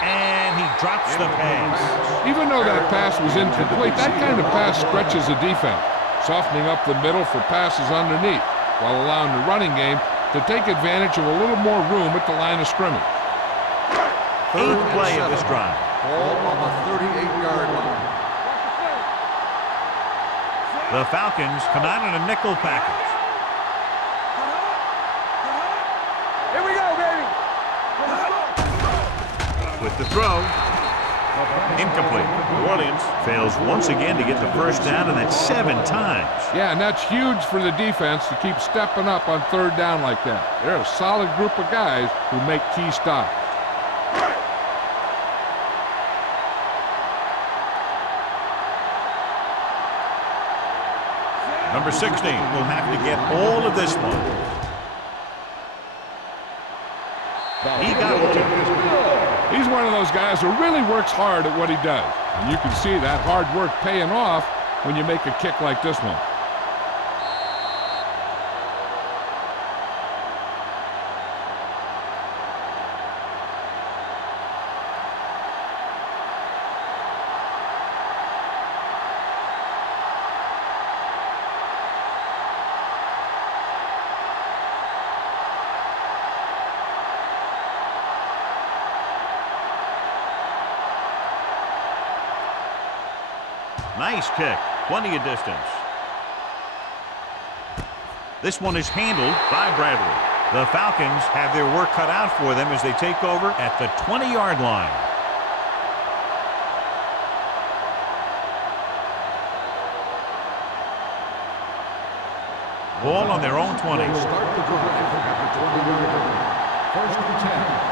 And he drops the pass. Even though that pass was incomplete, that kind of pass stretches the defense, softening up the middle for passes underneath, while allowing the running game to take advantage of a little more room at the line of scrimmage. Eighth play of this drive. Ball on the 38-yard line. The Falcons come out in a nickel package. Here we go, baby. With the throw. Incomplete. New Orleans fails once again to get the first down, and that's 7 times. Yeah, and that's huge for the defense to keep stepping up on third down like that. They're a solid group of guys who make key stops. Number 16 will have to get all of this one. He got it. He's one of those guys who really works hard at what he does. And you can see that hard work paying off when you make a kick like this one. Nice kick. Plenty of distance. This one is handled by Bradley. The Falcons have their work cut out for them as they take over at the 20-yard line. Ball on their own 20. Start the drive at the 20-yard line. First and 10.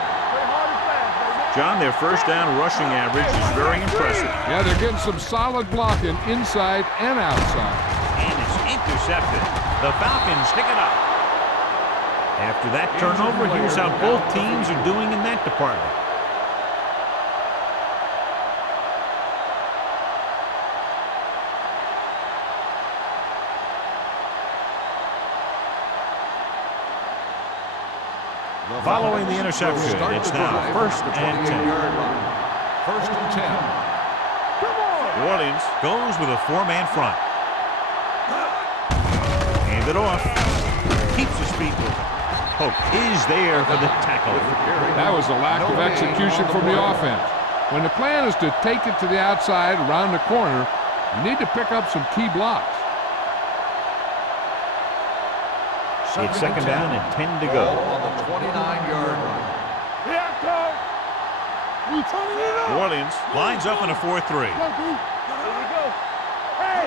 John, their first down rushing average is very impressive. Yeah, they're getting some solid blocking inside and outside. And it's intercepted. The Falcons pick it up. After that turnover, here's how both teams are doing in that department. Following the interception, it's now first and 10. First and 10. New Orleans goes with a 4-man front. Hand it off. Keeps his feet moving. Hope is there for the tackle. That was a lack of execution from the offense. When the plan is to take it to the outside around the corner, you need to pick up some key blocks. It's second down and 10 to go. On the 29-yard line. Here I come. We turning it up. New Orleans lines up in a 4-3. Here we go. Hey,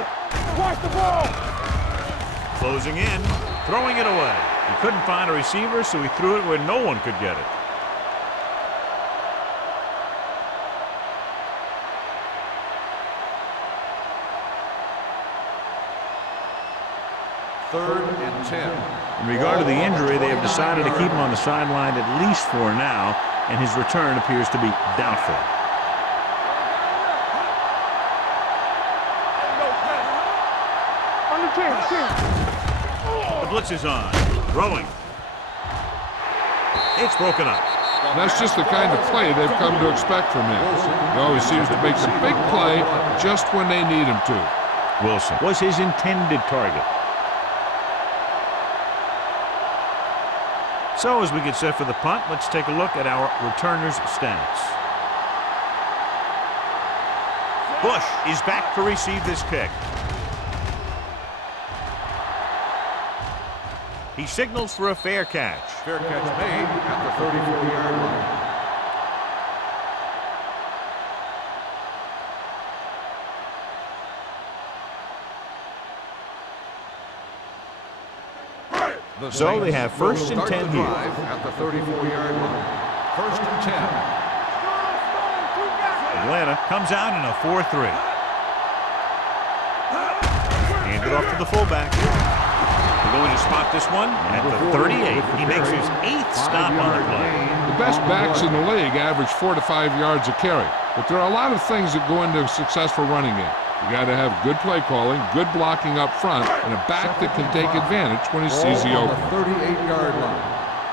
watch the ball. Closing in, throwing it away. He couldn't find a receiver, so he threw it where no one could get it. Third and 10. In regard to the injury, they have decided to keep him on the sideline at least for now, and his return appears to be doubtful. On the 10. The blitz is on. Throwing. It's broken up. That's just the kind of play they've come to expect from him. He always seems to make the big play just when they need him to. Wilson was his intended target. So as we get set for the punt, let's take a look at our returners' stats. Bush is back to receive this kick. He signals for a fair catch. Fair catch made at the 34-yard line. So they have first and 10 here. At the 34-yard line. First and 10. Atlanta comes out in a 4-3. Handed off to the fullback. They're going to spot this one at the 38. He makes his 8th stop on the play. The best backs in the league average 4 to 5 yards a carry, but there are a lot of things that go into a successful running game. You got to have good play calling, good blocking up front, and a back that can take advantage when he sees the open. 38-yard line.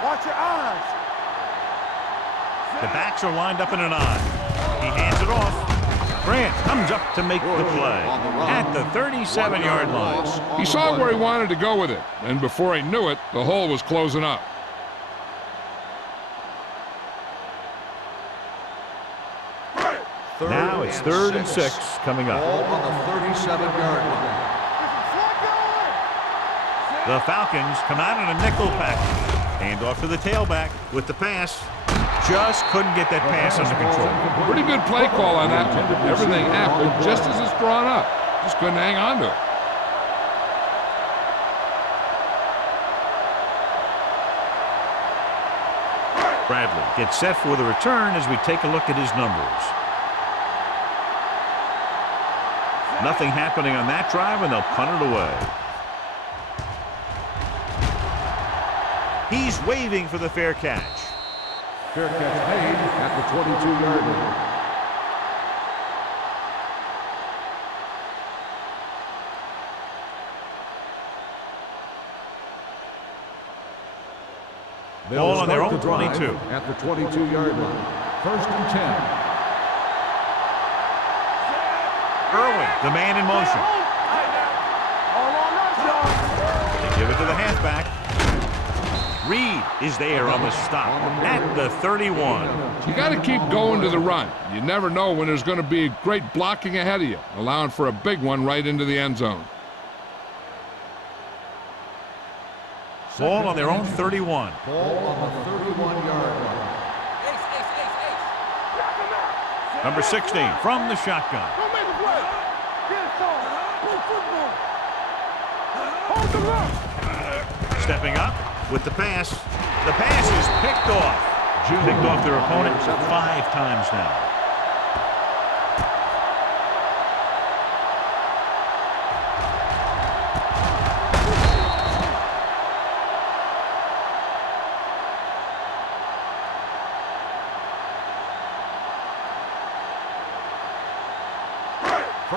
Watch your eyes. The backs are lined up in an I. He hands it off. Grant comes up to make the play at the 37-yard line. He saw where he wanted to go with it, and before he knew it, the hole was closing up. Now it's 3rd and 6 coming up. Ball on the 37-yard line. The Falcons come out in a nickel package. Hand off to the tailback with the pass. Just couldn't get that pass under control. Pretty good play call on that one. Everything happened just as it's drawn up. Just couldn't hang on to it. Bradley gets set for the return as we take a look at his numbers. Nothing happening on that drive, and they'll punt it away. He's waving for the fair catch. Fair catch made at the 22-yard line. Ball on their own the 22. At the 22-yard line. First and 10. Irwin, the man in motion. They give it to the halfback. Reed is there on the stop at the 31. You got to keep going to the run. You never know when there's going to be great blocking ahead of you, allowing for a big one right into the end zone. Ball on their own 31. Ball on the 31-yard line. Number 16 from the shotgun. Don't make a play. Get it on. Play football. Hold the run. Stepping up with the pass. The pass is picked off. Picked off their opponent 5 times now.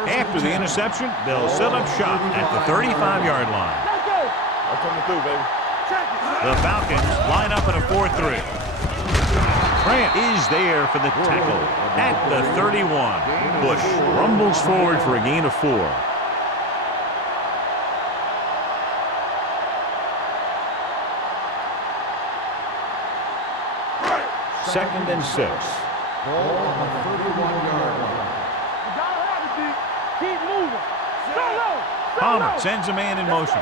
After the interception, they'll set up shop at the 35-yard line. Let's go. I'm coming through, baby. Check it. The Falcons line up in a 4-3. Grant is there for the tackle at the 31. Bush rumbles forward for a gain of 4. Second and 6. Ball on the 31-yard line. Keep moving. Solo. Palmer sends a man in motion.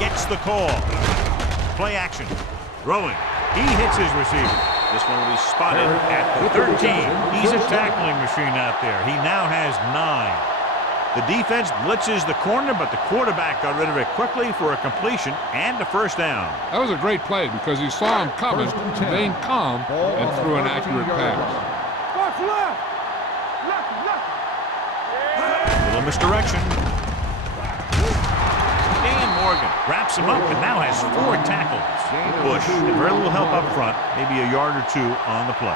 Gets the call. Play action. Throwing. He hits his receiver. This one will be spotted at the 13. He's a tackling machine out there. He now has 9. The defense blitzes the corner, but the quarterback got rid of it quickly for a completion and a first down. That was a great play because he saw him coming, remained calm, and threw an accurate pass. Watch left. Little misdirection. Dan Morgan wraps him up and now has 4 tackles. Bush had very little help up front, maybe a yard or 2 on the play.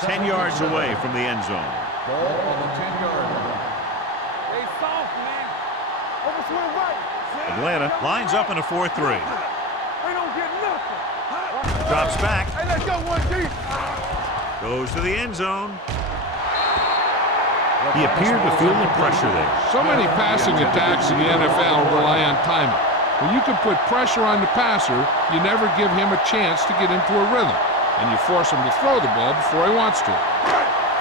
Ten yards away from the end zone. Ball on the 10-yard line. They soft, man. Over to the right. Atlanta lines up in a 4-3. They don't get nothing. Drops back. Hey, let's go one deep. Goes to the end zone. He appeared to feel the pressure there. So many passing attacks in the NFL rely on timing. When you can put pressure on the passer, you never give him a chance to get into a rhythm, and you force him to throw the ball before he wants to.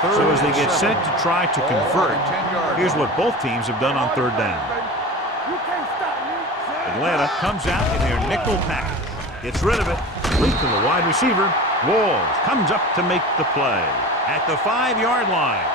So as they get set to try to convert, here's what both teams have done on third down. You can't stop me. Atlanta comes out in their nickel package. Gets rid of it. Leap to the wide receiver. Walls comes up to make the play at the 5-yard line.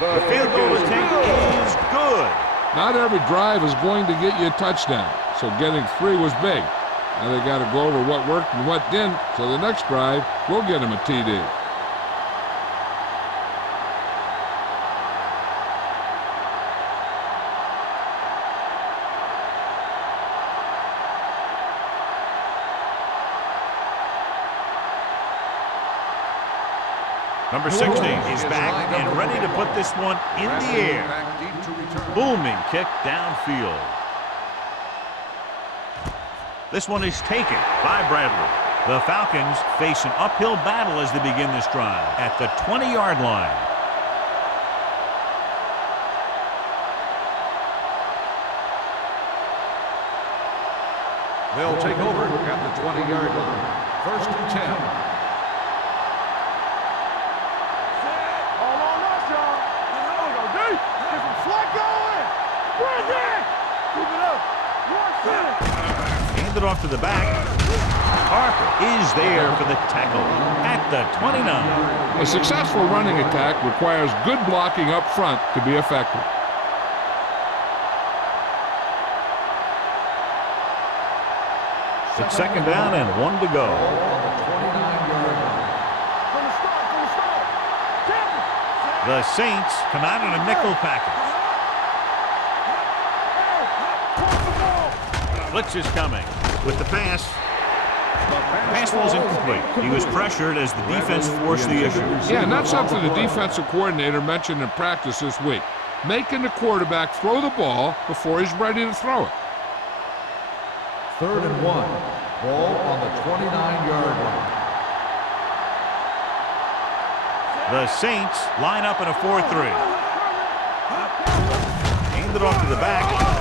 The field goal attempt is good. Not every drive is going to get you a touchdown, so getting 3 was big. Now they got to go over what worked and what didn't, so the next drive will get him a TD. Number 60 is back and ready to put this one in the air. Booming kick downfield. This one is taken by Bradley. The Falcons face an uphill battle as they begin this drive at the 20-yard line. They'll take over at the 20-yard line. First and 10. Handed off to the back. Parker is there for the tackle at the 29. A successful running attack requires good blocking up front to be effective. It's second down and 1 to go. The Saints come out in a nickel package. Blitz is coming with the pass. Pass was incomplete. He was pressured as the defense forced the issue. Yeah, and that's something the defensive coordinator mentioned in practice this week. Making the quarterback throw the ball before he's ready to throw it. Third and 1. Ball on the 29-yard line. The Saints line up in a 4-3. Handed off to the back.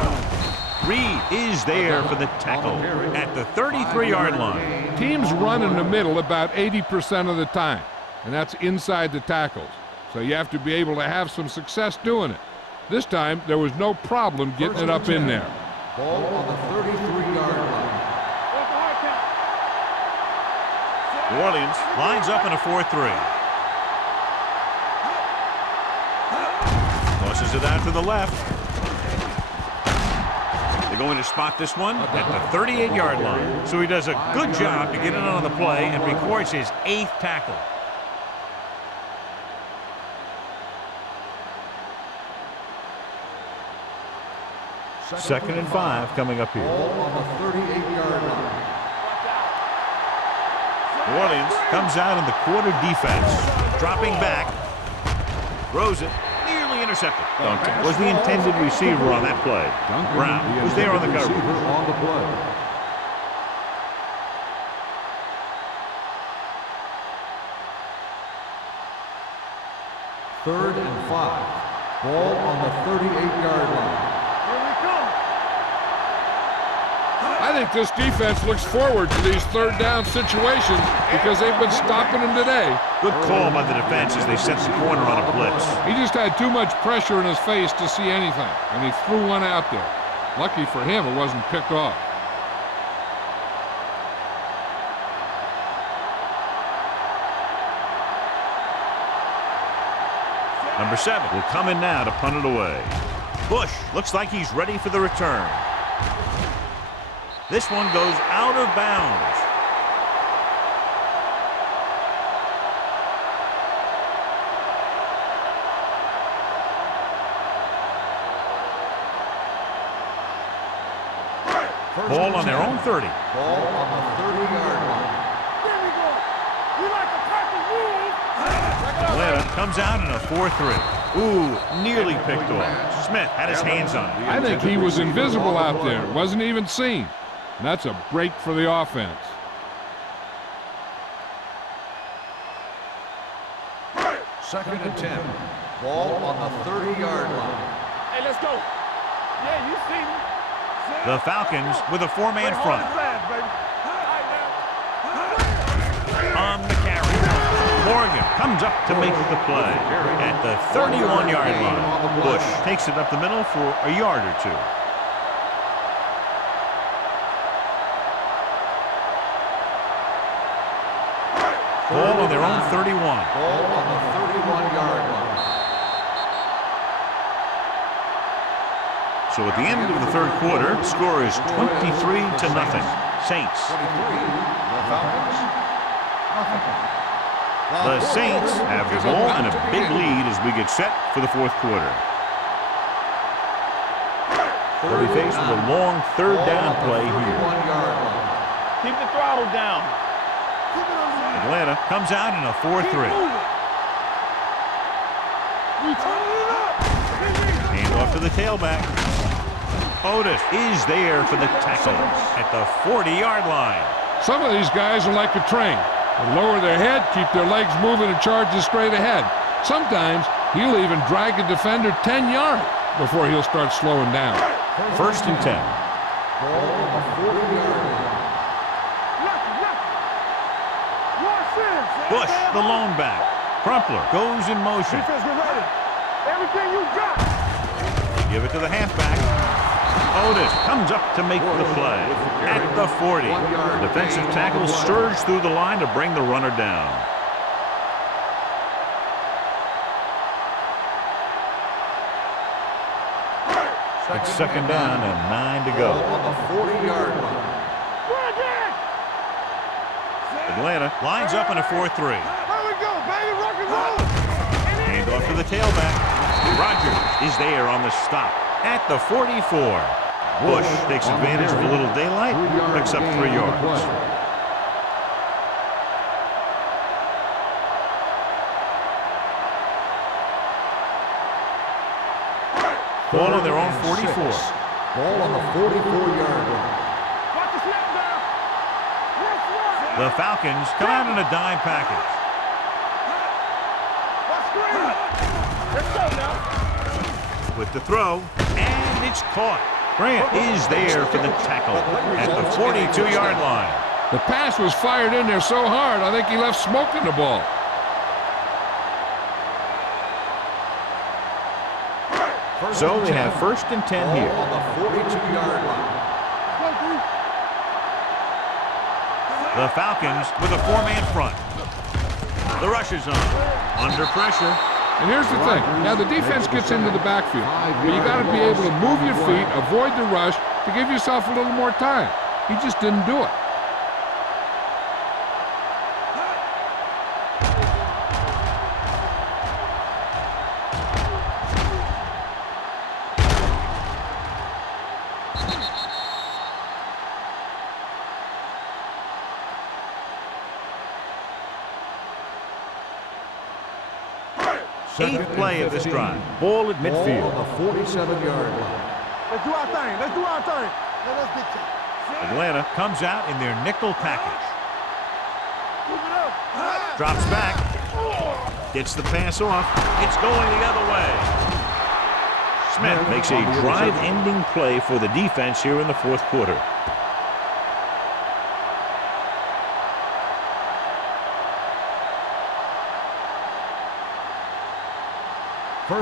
Reed is there for the tackle at the 33-yard line. Teams run in the middle about 80% of the time, and that's inside the tackles. So you have to be able to have some success doing it. This time, there was no problem getting it up in there. Ball on the 33-yard line. New Orleans lines up in a 4-3. Tosses it out to the left. Going to spot this one at the 38-yard line. So he does a good job to get in on the play and records his 8th tackle. Second and 5 coming up here. On the 38-yard line. New Orleans comes out in the quarter defense. Dropping back. Throws it. Intercepted. Duncan was the intended receiver on that play. Brown was there on the coverage. On the play. Third and 5. Ball on the 38-yard line. I think this defense looks forward to these third down situations because they've been stopping them today. Good call by the defense as they set the corner on a blitz. He just had too much pressure in his face to see anything, and he threw one out there. Lucky for him, it wasn't picked off. Number 7 will come in now to punt it away. Bush looks like he's ready for the return. This one goes out of bounds. Ball on their own 30. Ball on the 30-yard line. There we go. We like to practice rules. Atlanta comes out in a 4-3. Ooh, nearly picked off. Smith had his hands on it. I think he was invisible out there. Wasn't even seen. And that's a break for the offense. Second and 10. Ball on the 30-yard line. Hey, let's go. Yeah, you see me. The Falcons with a four-man front. On the carry. Morgan comes up to make the play at the 31-yard line. Bush takes it up the middle for a yard or two. Ball on their own 31. Ball on the 31-yard line. So at the end of the third quarter, the score is 23-0. Saints. 23. The Falcons. Nothing. The Saints have the ball and a big lead as we get set for the fourth quarter. They'll be faced with a long third down play here. Keep the throttle down. Atlanta comes out in a 4-3. Hand off to the tailback. Otis is there for the tackle at the 40-yard line. Some of these guys are like a train. They lower their head, keep their legs moving, and charges straight ahead. Sometimes he'll even drag a defender 10 yards before he'll start slowing down. First and 10. Ball on the 40-yard line. Bush, the lone back. Crumpler goes in motion. Defense, get ready. Everything you got. Give it to the halfback. Otis comes up to make the play at the 40. The defensive tackle surged through the line to bring the runner down. It's second down and 9 to go. Ball on the 40-yard line. Atlanta lines up in a 4-3. There we go, baby. Rock and roll. Hand off to the tailback. Rogers is there on the stop at the 44. Bush takes advantage of a little daylight, picks up 3 yards. Ball on their own 44. Ball on the 44-yard line. Watch the snap down. The Falcons come out in a dime package. Watch screen. Let's go now. With the throw, and it's caught. Grant is there for the tackle at the 42-yard line. The pass was fired in there so hard, I think he left smoke in the ball. So they have first and 10 here. On the 42-yard line. The Falcons with a four-man front. The rush is on. Under pressure. And here's the thing. Now, the defense gets into the backfield, but you got to be able to move your feet, avoid the rush, to give yourself a little more time. He just didn't do it. Eighth play of this drive. Ball at midfield. Ball on the 47-yard line. Let's do our thing. Let's do our thing. Let us dictate. Atlanta comes out in their nickel package. Move it up. Drops back. Gets the pass off. It's going the other way. Smith makes a drive-ending play for the defense here in the fourth quarter.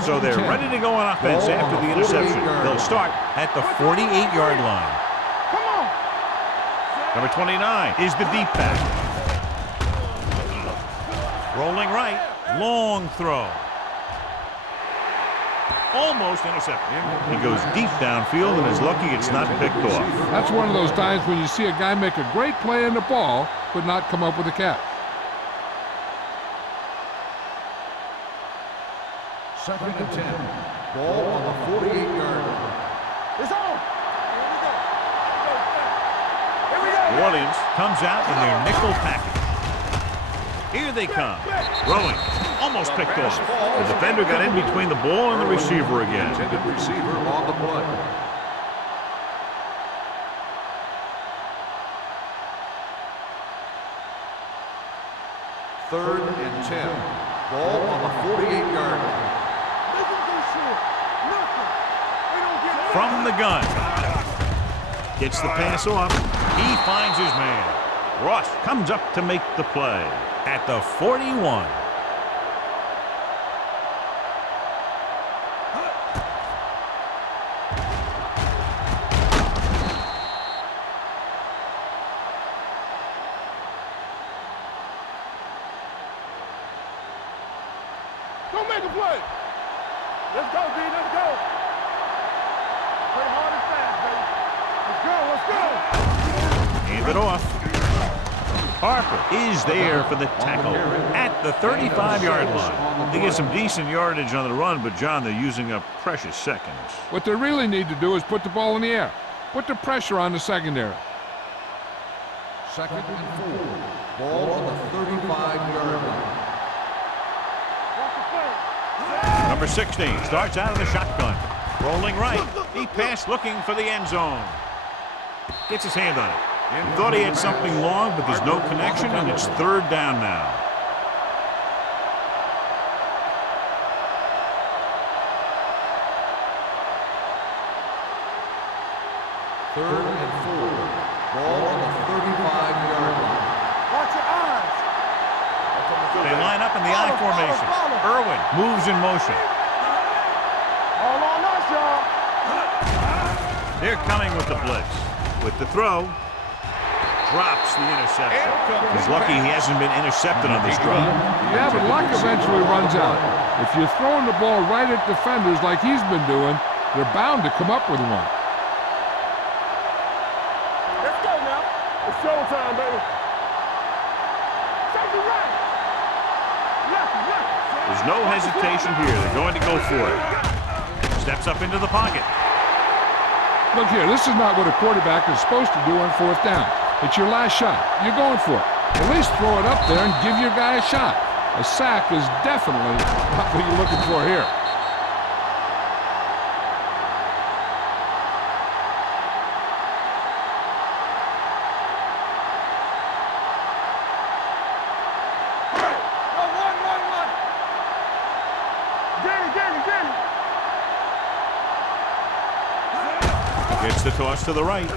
So they're ready to go on offense after the interception. They'll start at the 48-yard line. Come on. Number 29 is the deep pass. Rolling right. Long throw. Almost intercepted. He goes deep downfield and is lucky it's not picked off. That's one of those times when you see a guy make a great play in the ball, but not come up with a catch. Second and 10. Ball on the 48-yard line. It's on. Here we go. Orleans comes out in their nickel package. Here they come. Throwing. Almost picked off. The defender got in between the ball and the receiver again. Intended receiver on the play. Third and 10. Ball on the 48-yard line. From the gun. Gets the pass off. He finds his man. Ross comes up to make the play at the 41. Go make a play. Let's go, D. Let's go. Play hard and fast, baby. Let's go. Let's go. Hand it off. Harper is there for the tackle at the 35-yard line. They get some decent yardage on the run, but, John, they're using up precious seconds. What they really need to do is put the ball in the air. Put the pressure on the secondary. Second and 4. Ball on the 35-yard line. Number 16 starts out of the shotgun. Rolling right. He passed looking for the end zone. Gets his hand on it. He thought he had something long, but there's no connection, and it's third down now. Third and 4. Ball on the 35-yard line. Watch your eyes. They line up in the I formation. Irwin moves in motion. All on us, y'all. They're coming with the blitz. With the throw, drops the interception. He's lucky he hasn't been intercepted on this drive. Yeah, but luck eventually runs out. If you're throwing the ball right at defenders like he's been doing, they're bound to come up with one. Let's go now. It's showtime, baby. Take it right. Left. There's no hesitation here. They're going to go for it. Steps up into the pocket. Look here, this is not what a quarterback is supposed to do on fourth down. It's your last shot. You're going for it. At least throw it up there and give your guy a shot. A sack is definitely not what you're looking for here. Run. Danny. Gets the toss to the right.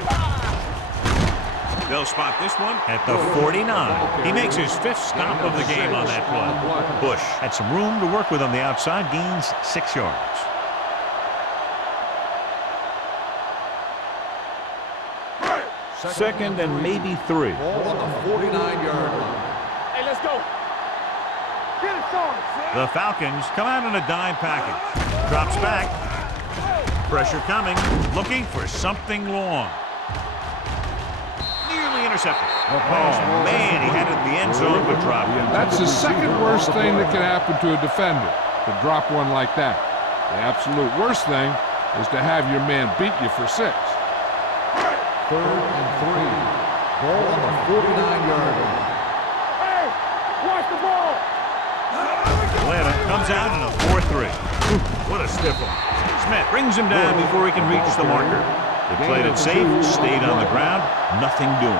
They'll spot this one at the 49. He makes his fifth stop of the game on that play. Bush had some room to work with on the outside, gains 6 yards. Second and maybe 3. Ball on the 49-yard line. Hey, let's go. Get it started. The Falcons come out in a dime package. Drops back. Pressure coming. Looking for something long. Nearly intercepted. Oh, man, he had it in the end zone but dropped it. That's the second worst thing that can happen to a defender, to drop one like that. The absolute worst thing is to have your man beat you for 6. Third and 3. Ball on the 49-yard line. Hey, watch the ball. Atlanta comes out in a 4-3. What a stiff one. Smith brings him down before he can reach the marker. They played it safe, stayed on the ground, nothing doing.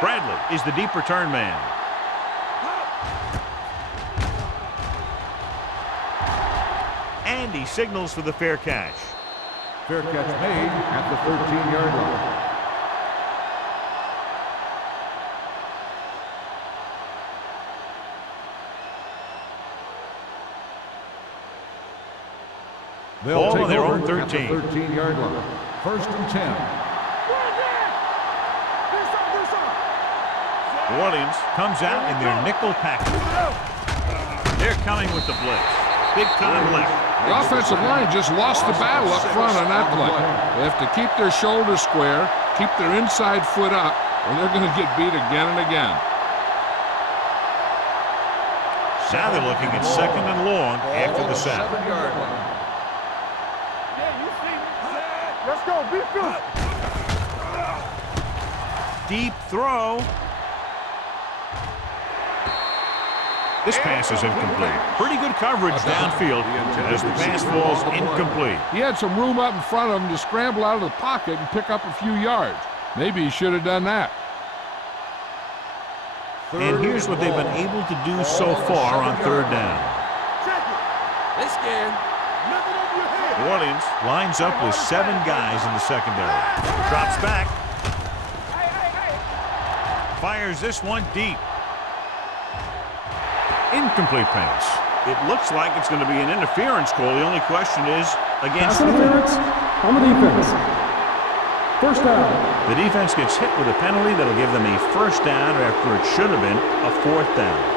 Bradley is the deep return man. And he signals for the fair catch. Fair catch made at the 13-yard line. They'll Ball take on their over own at 13. the 13-yard line. First and 10. New Orleans comes out in their nickel package. They're coming with the blitz. Big time left. The offensive line just lost the battle up front on that play. They have to keep their shoulders square, keep their inside foot up, or they're going to get beat again and again. Now they're looking at second and long after the sack. 7-yard line. Yeah, you see me. Let's go. Be good. Deep throw. This pass is incomplete. Pretty good coverage downfield as the pass falls incomplete. He had some room up in front of him to scramble out of the pocket and pick up a few yards. Maybe he should have done that. And here's what they've been able to do so far on third down. Check it. They scared. Nothing over your head. New Orleans lines up with 7 guys in the secondary. Drops back. Fires this one deep. Incomplete pass. It looks like it's going to be an interference call. The only question is against Pass interference on the defense. First down. the defense gets hit with a penalty that'll give them a first down after it should have been a fourth down.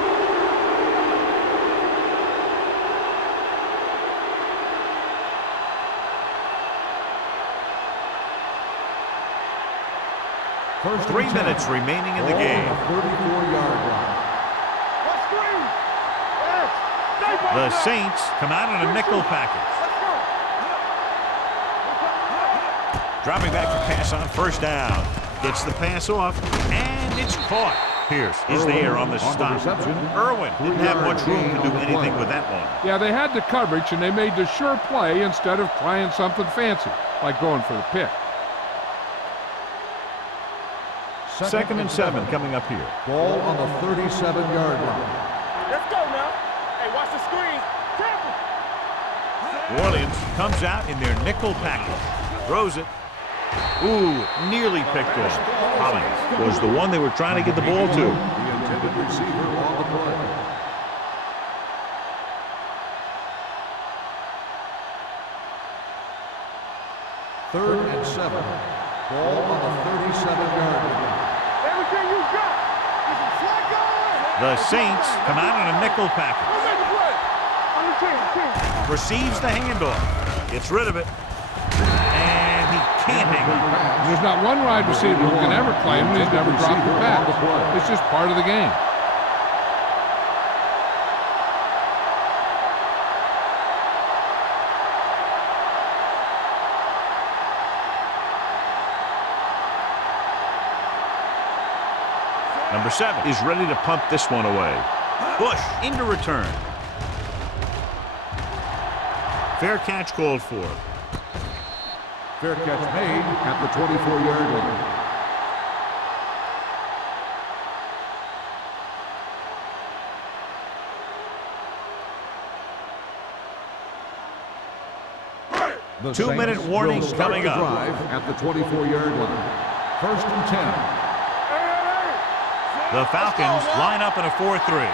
First 3 minutes remaining in the game. 34-yard line. The Saints come out in a nickel package. Dropping back to pass on first down. Gets the pass off, and it's caught. Pierce is there on the stop. Irwin didn't have much room to do anything with that one. Yeah, they had the coverage, and they made the sure play instead of trying something fancy, like going for the pick. Second and 7 coming up here. Ball on the 37-yard line. Let's go now. Hey, watch the screen. New Orleans comes out in their nickel package. Throws it. Ooh, nearly picked off. Hollins was the one they were trying to get the ball to. The intended receiver on the play. Third and 7. Ball on the 37-yard line. Everything you got. The Saints come out in a nickel package. Receives the handoff. Gets rid of it. And he can't hang on. There's not one wide receiver who can ever claim that he's never dropped a pass. It's just part of the game. Number 7 is ready to punt this one away. Bush into return. Fair catch called for. Fair catch made at the 24-yard line. The 2-minute Saints warning will start coming the up. drive at the 24-yard line. First and 10. The Falcons line up in a 4-3.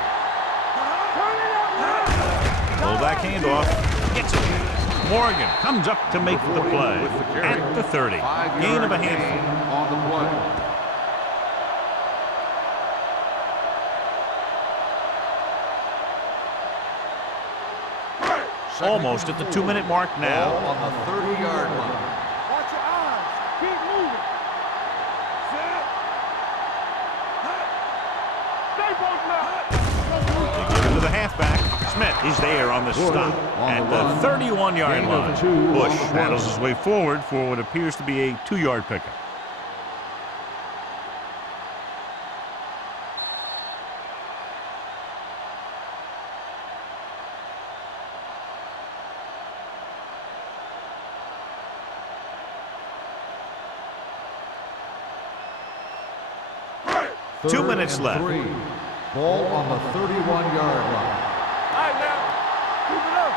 Pull back handoff. Gets it. Morgan comes up to make the play at the 30. Gain of a handful. On the play. Almost at the 2-minute mark Ball now. on the 30-yard line. Watch your eyes. Keep moving. Stay both now. They give it to the halfback. Smith is there on the stop at the 31-yard Gain of line. 2 on Bush the play. battles his way forward for what appears to be a 2-yard pickup. Third 2 minutes and left. 3. Ball on the 31-yard line. All right, now. Keep it up.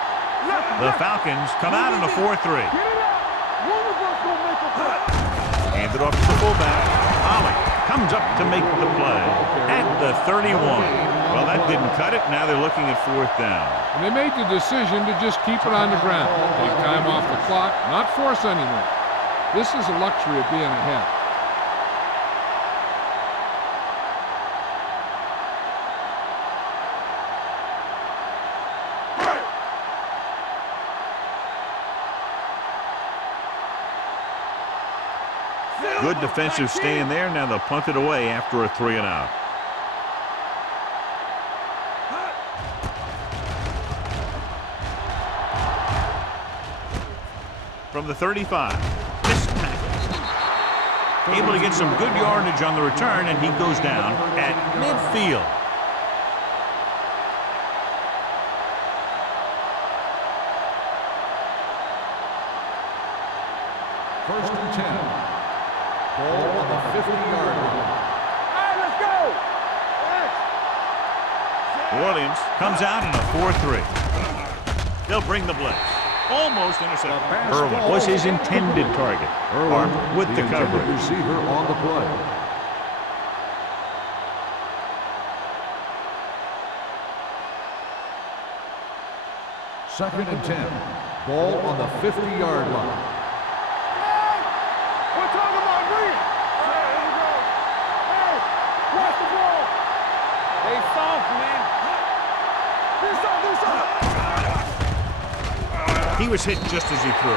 Left. The Falcons come out in a 4-3. Get it up. One of us will make a play. Hand it off to the fullback. Ollie comes up to make the play at the 31. Well, that didn't cut it. Now they're looking at 4th down. And they made the decision to just keep it on the ground. Take time off the clock, not force anything. This is a luxury of being ahead. Good defensive stand there. Now they'll punt it away after a 3-and-out. From the 35. Missed tackle. Able to get some good yardage on the return, and he goes down at midfield. First and 10. Ball on the 50-yard line. All right, let's go. Williams comes out in a 4-3. They'll bring the blitz. Almost intercepted. Irwin was his intended target. Irwin with the coverage. Receiver on the play. Second and 10. Ball on the 50-yard line. We're talking about green. Hey, watch the ball. They soft, man. Do something. He was hit just as he threw.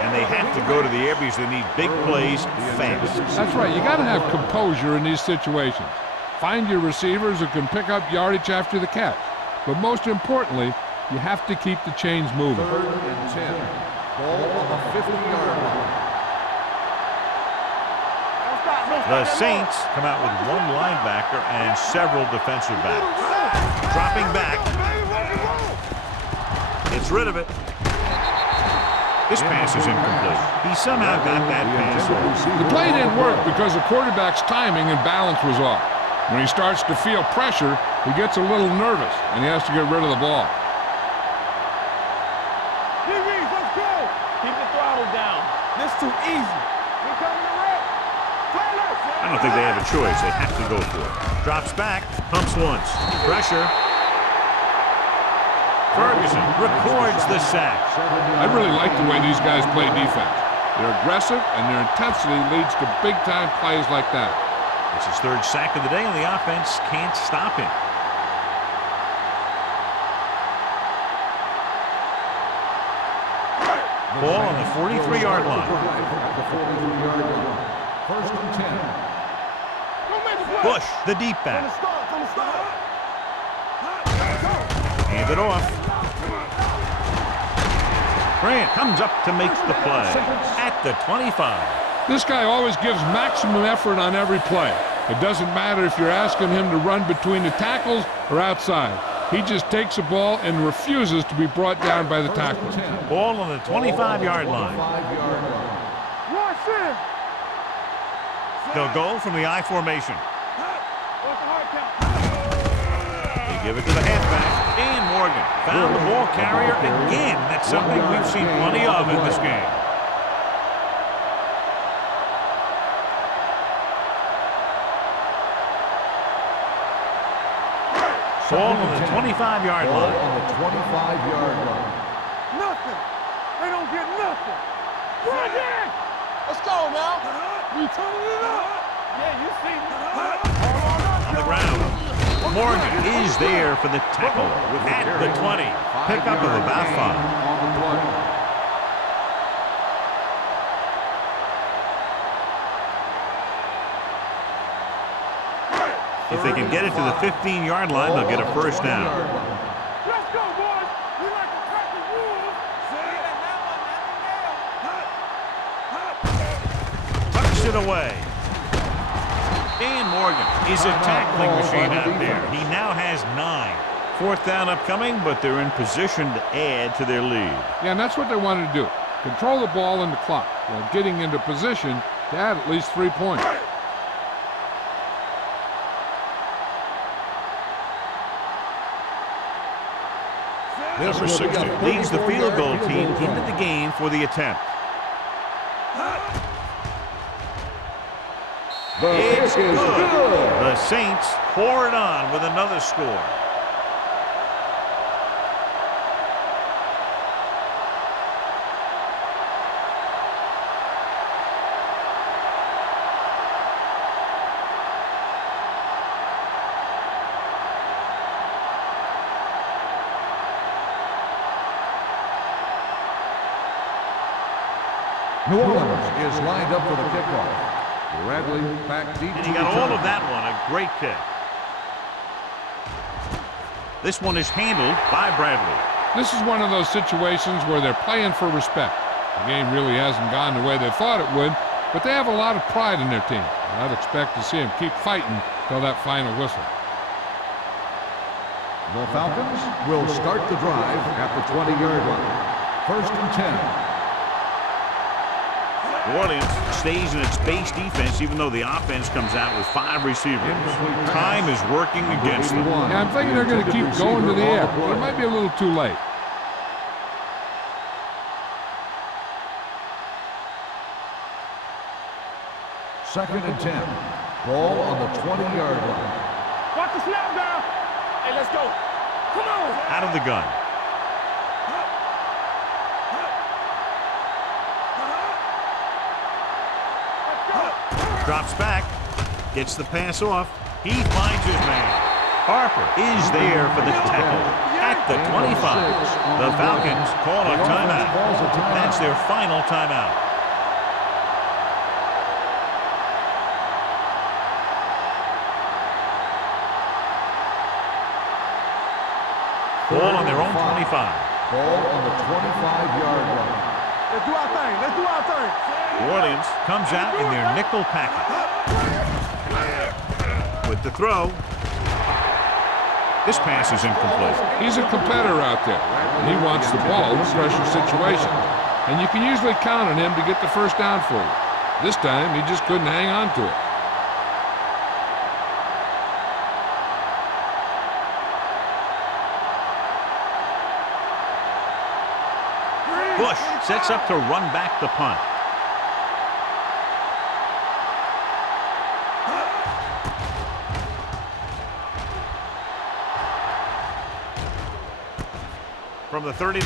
And they have to go to the air because they need big plays fast. That's right. You got to have composure in these situations. Find your receivers who can pick up yardage after the catch. But most importantly, you have to keep the chains moving. Third and 10. Ball on the 50-yard line. The Saints come out with one linebacker and several defensive backs. Dropping back. Gets rid of it. This pass is incomplete. He somehow got that pass off. The play didn't work because the quarterback's timing and balance was off. When he starts to feel pressure, he gets a little nervous, and he has to get rid of the ball. Let's go. Keep the throttle down. This too easy. We coming to wreck. I don't think they have a choice. They have to go for it. Drops back, pumps once. Pressure. Ferguson records the sack. I really like the way these guys play defense. They're aggressive, and their intensity leads to big-time plays like that. It's his third sack of the day, and the offense can't stop him. Ball on the 43-yard line. At the 43-yard line. First and 10. Bush, the deep back. Hand it off. Grant comes up to make the play at the 25. This guy always gives maximum effort on every play. It doesn't matter if you're asking him to run between the tackles or outside. He just takes the ball and refuses to be brought down by the tackles. Ball on the 25-yard line. Watch it. They'll go from the I formation. They give it to the halfback. Dan Morgan found the ball carrier again. That's something we've seen plenty of in this game. Ball on the 25-yard line. On the 25-yard line. Nothing. They don't get nothing. Right there. Let's go now. We turning it up. Yeah, you see me. On the ground. Morgan is there for the tackle at the 20. Pickup of about 5. On the play. If they can get it to the 15-yard line, they'll get a first down. Let's go, boys. We like to crack the rules. Tucks it away. Dan Morgan is a tackling machine out there. He now has 9. Fourth down upcoming, but they're in position to add to their lead. Yeah, and that's what they wanted to do. Control the ball and the clock while getting into position to add at least 3 points. Number 60 leads the field goal team into the game for the attempt. It's good. The Saints pour it on with another score. New Orleans is lined up for the kickoff. Bradley back deep And to he got return. all of that one. A great kick. This one is handled by Bradley. This is one of those situations where they're playing for respect. The game really hasn't gone the way they thought it would, but they have a lot of pride in their team. I'd expect to see them keep fighting till that final whistle. The Falcons will start the drive at the 20-yard line. First and 10. New Orleans stays in its base defense even though the offense comes out with 5 receivers. Time is working against them. Yeah, I'm thinking they're going to keep going to the air, but it might be a little too late. Second and 10. Ball on the 20-yard line. Watch the snap down. Hey, let's go. Come on. Out of the gun. Drops back. Gets the pass off. He finds his man. Harper is there for the tackle at the 25. The Falcons call a timeout. That's their final timeout. Ball on their own 25. Ball on the 25-yard line. Let's do our thing. Let's do our thing. New Orleans comes out in their nickel package. With the throw. This pass is incomplete. He's a competitor out there, and he wants the ball in pressure situations. And you can usually count on him to get the first down for you. This time, he just couldn't hang on to it. Bush sets up to run back the punt. From the 39.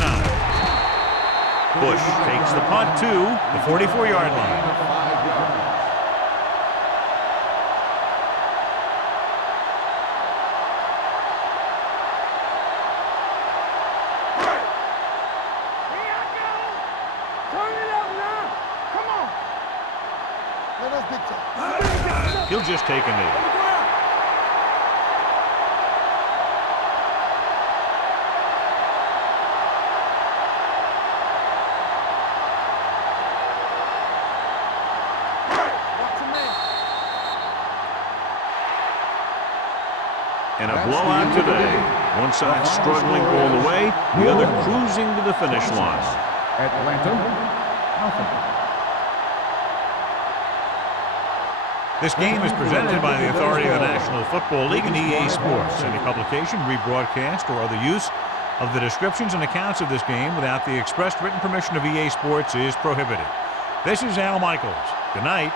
Bush takes the punt to the 44-yard line. He'll just take a knee. And a blowout today. One side struggling all the way, the other cruising to the finish line. Atlanta, nothing. This game is presented by the authority of the National Football League and EA Sports. Any publication, rebroadcast, or other use of the descriptions and accounts of this game without the expressed written permission of EA Sports is prohibited. This is Al Michaels. Good night.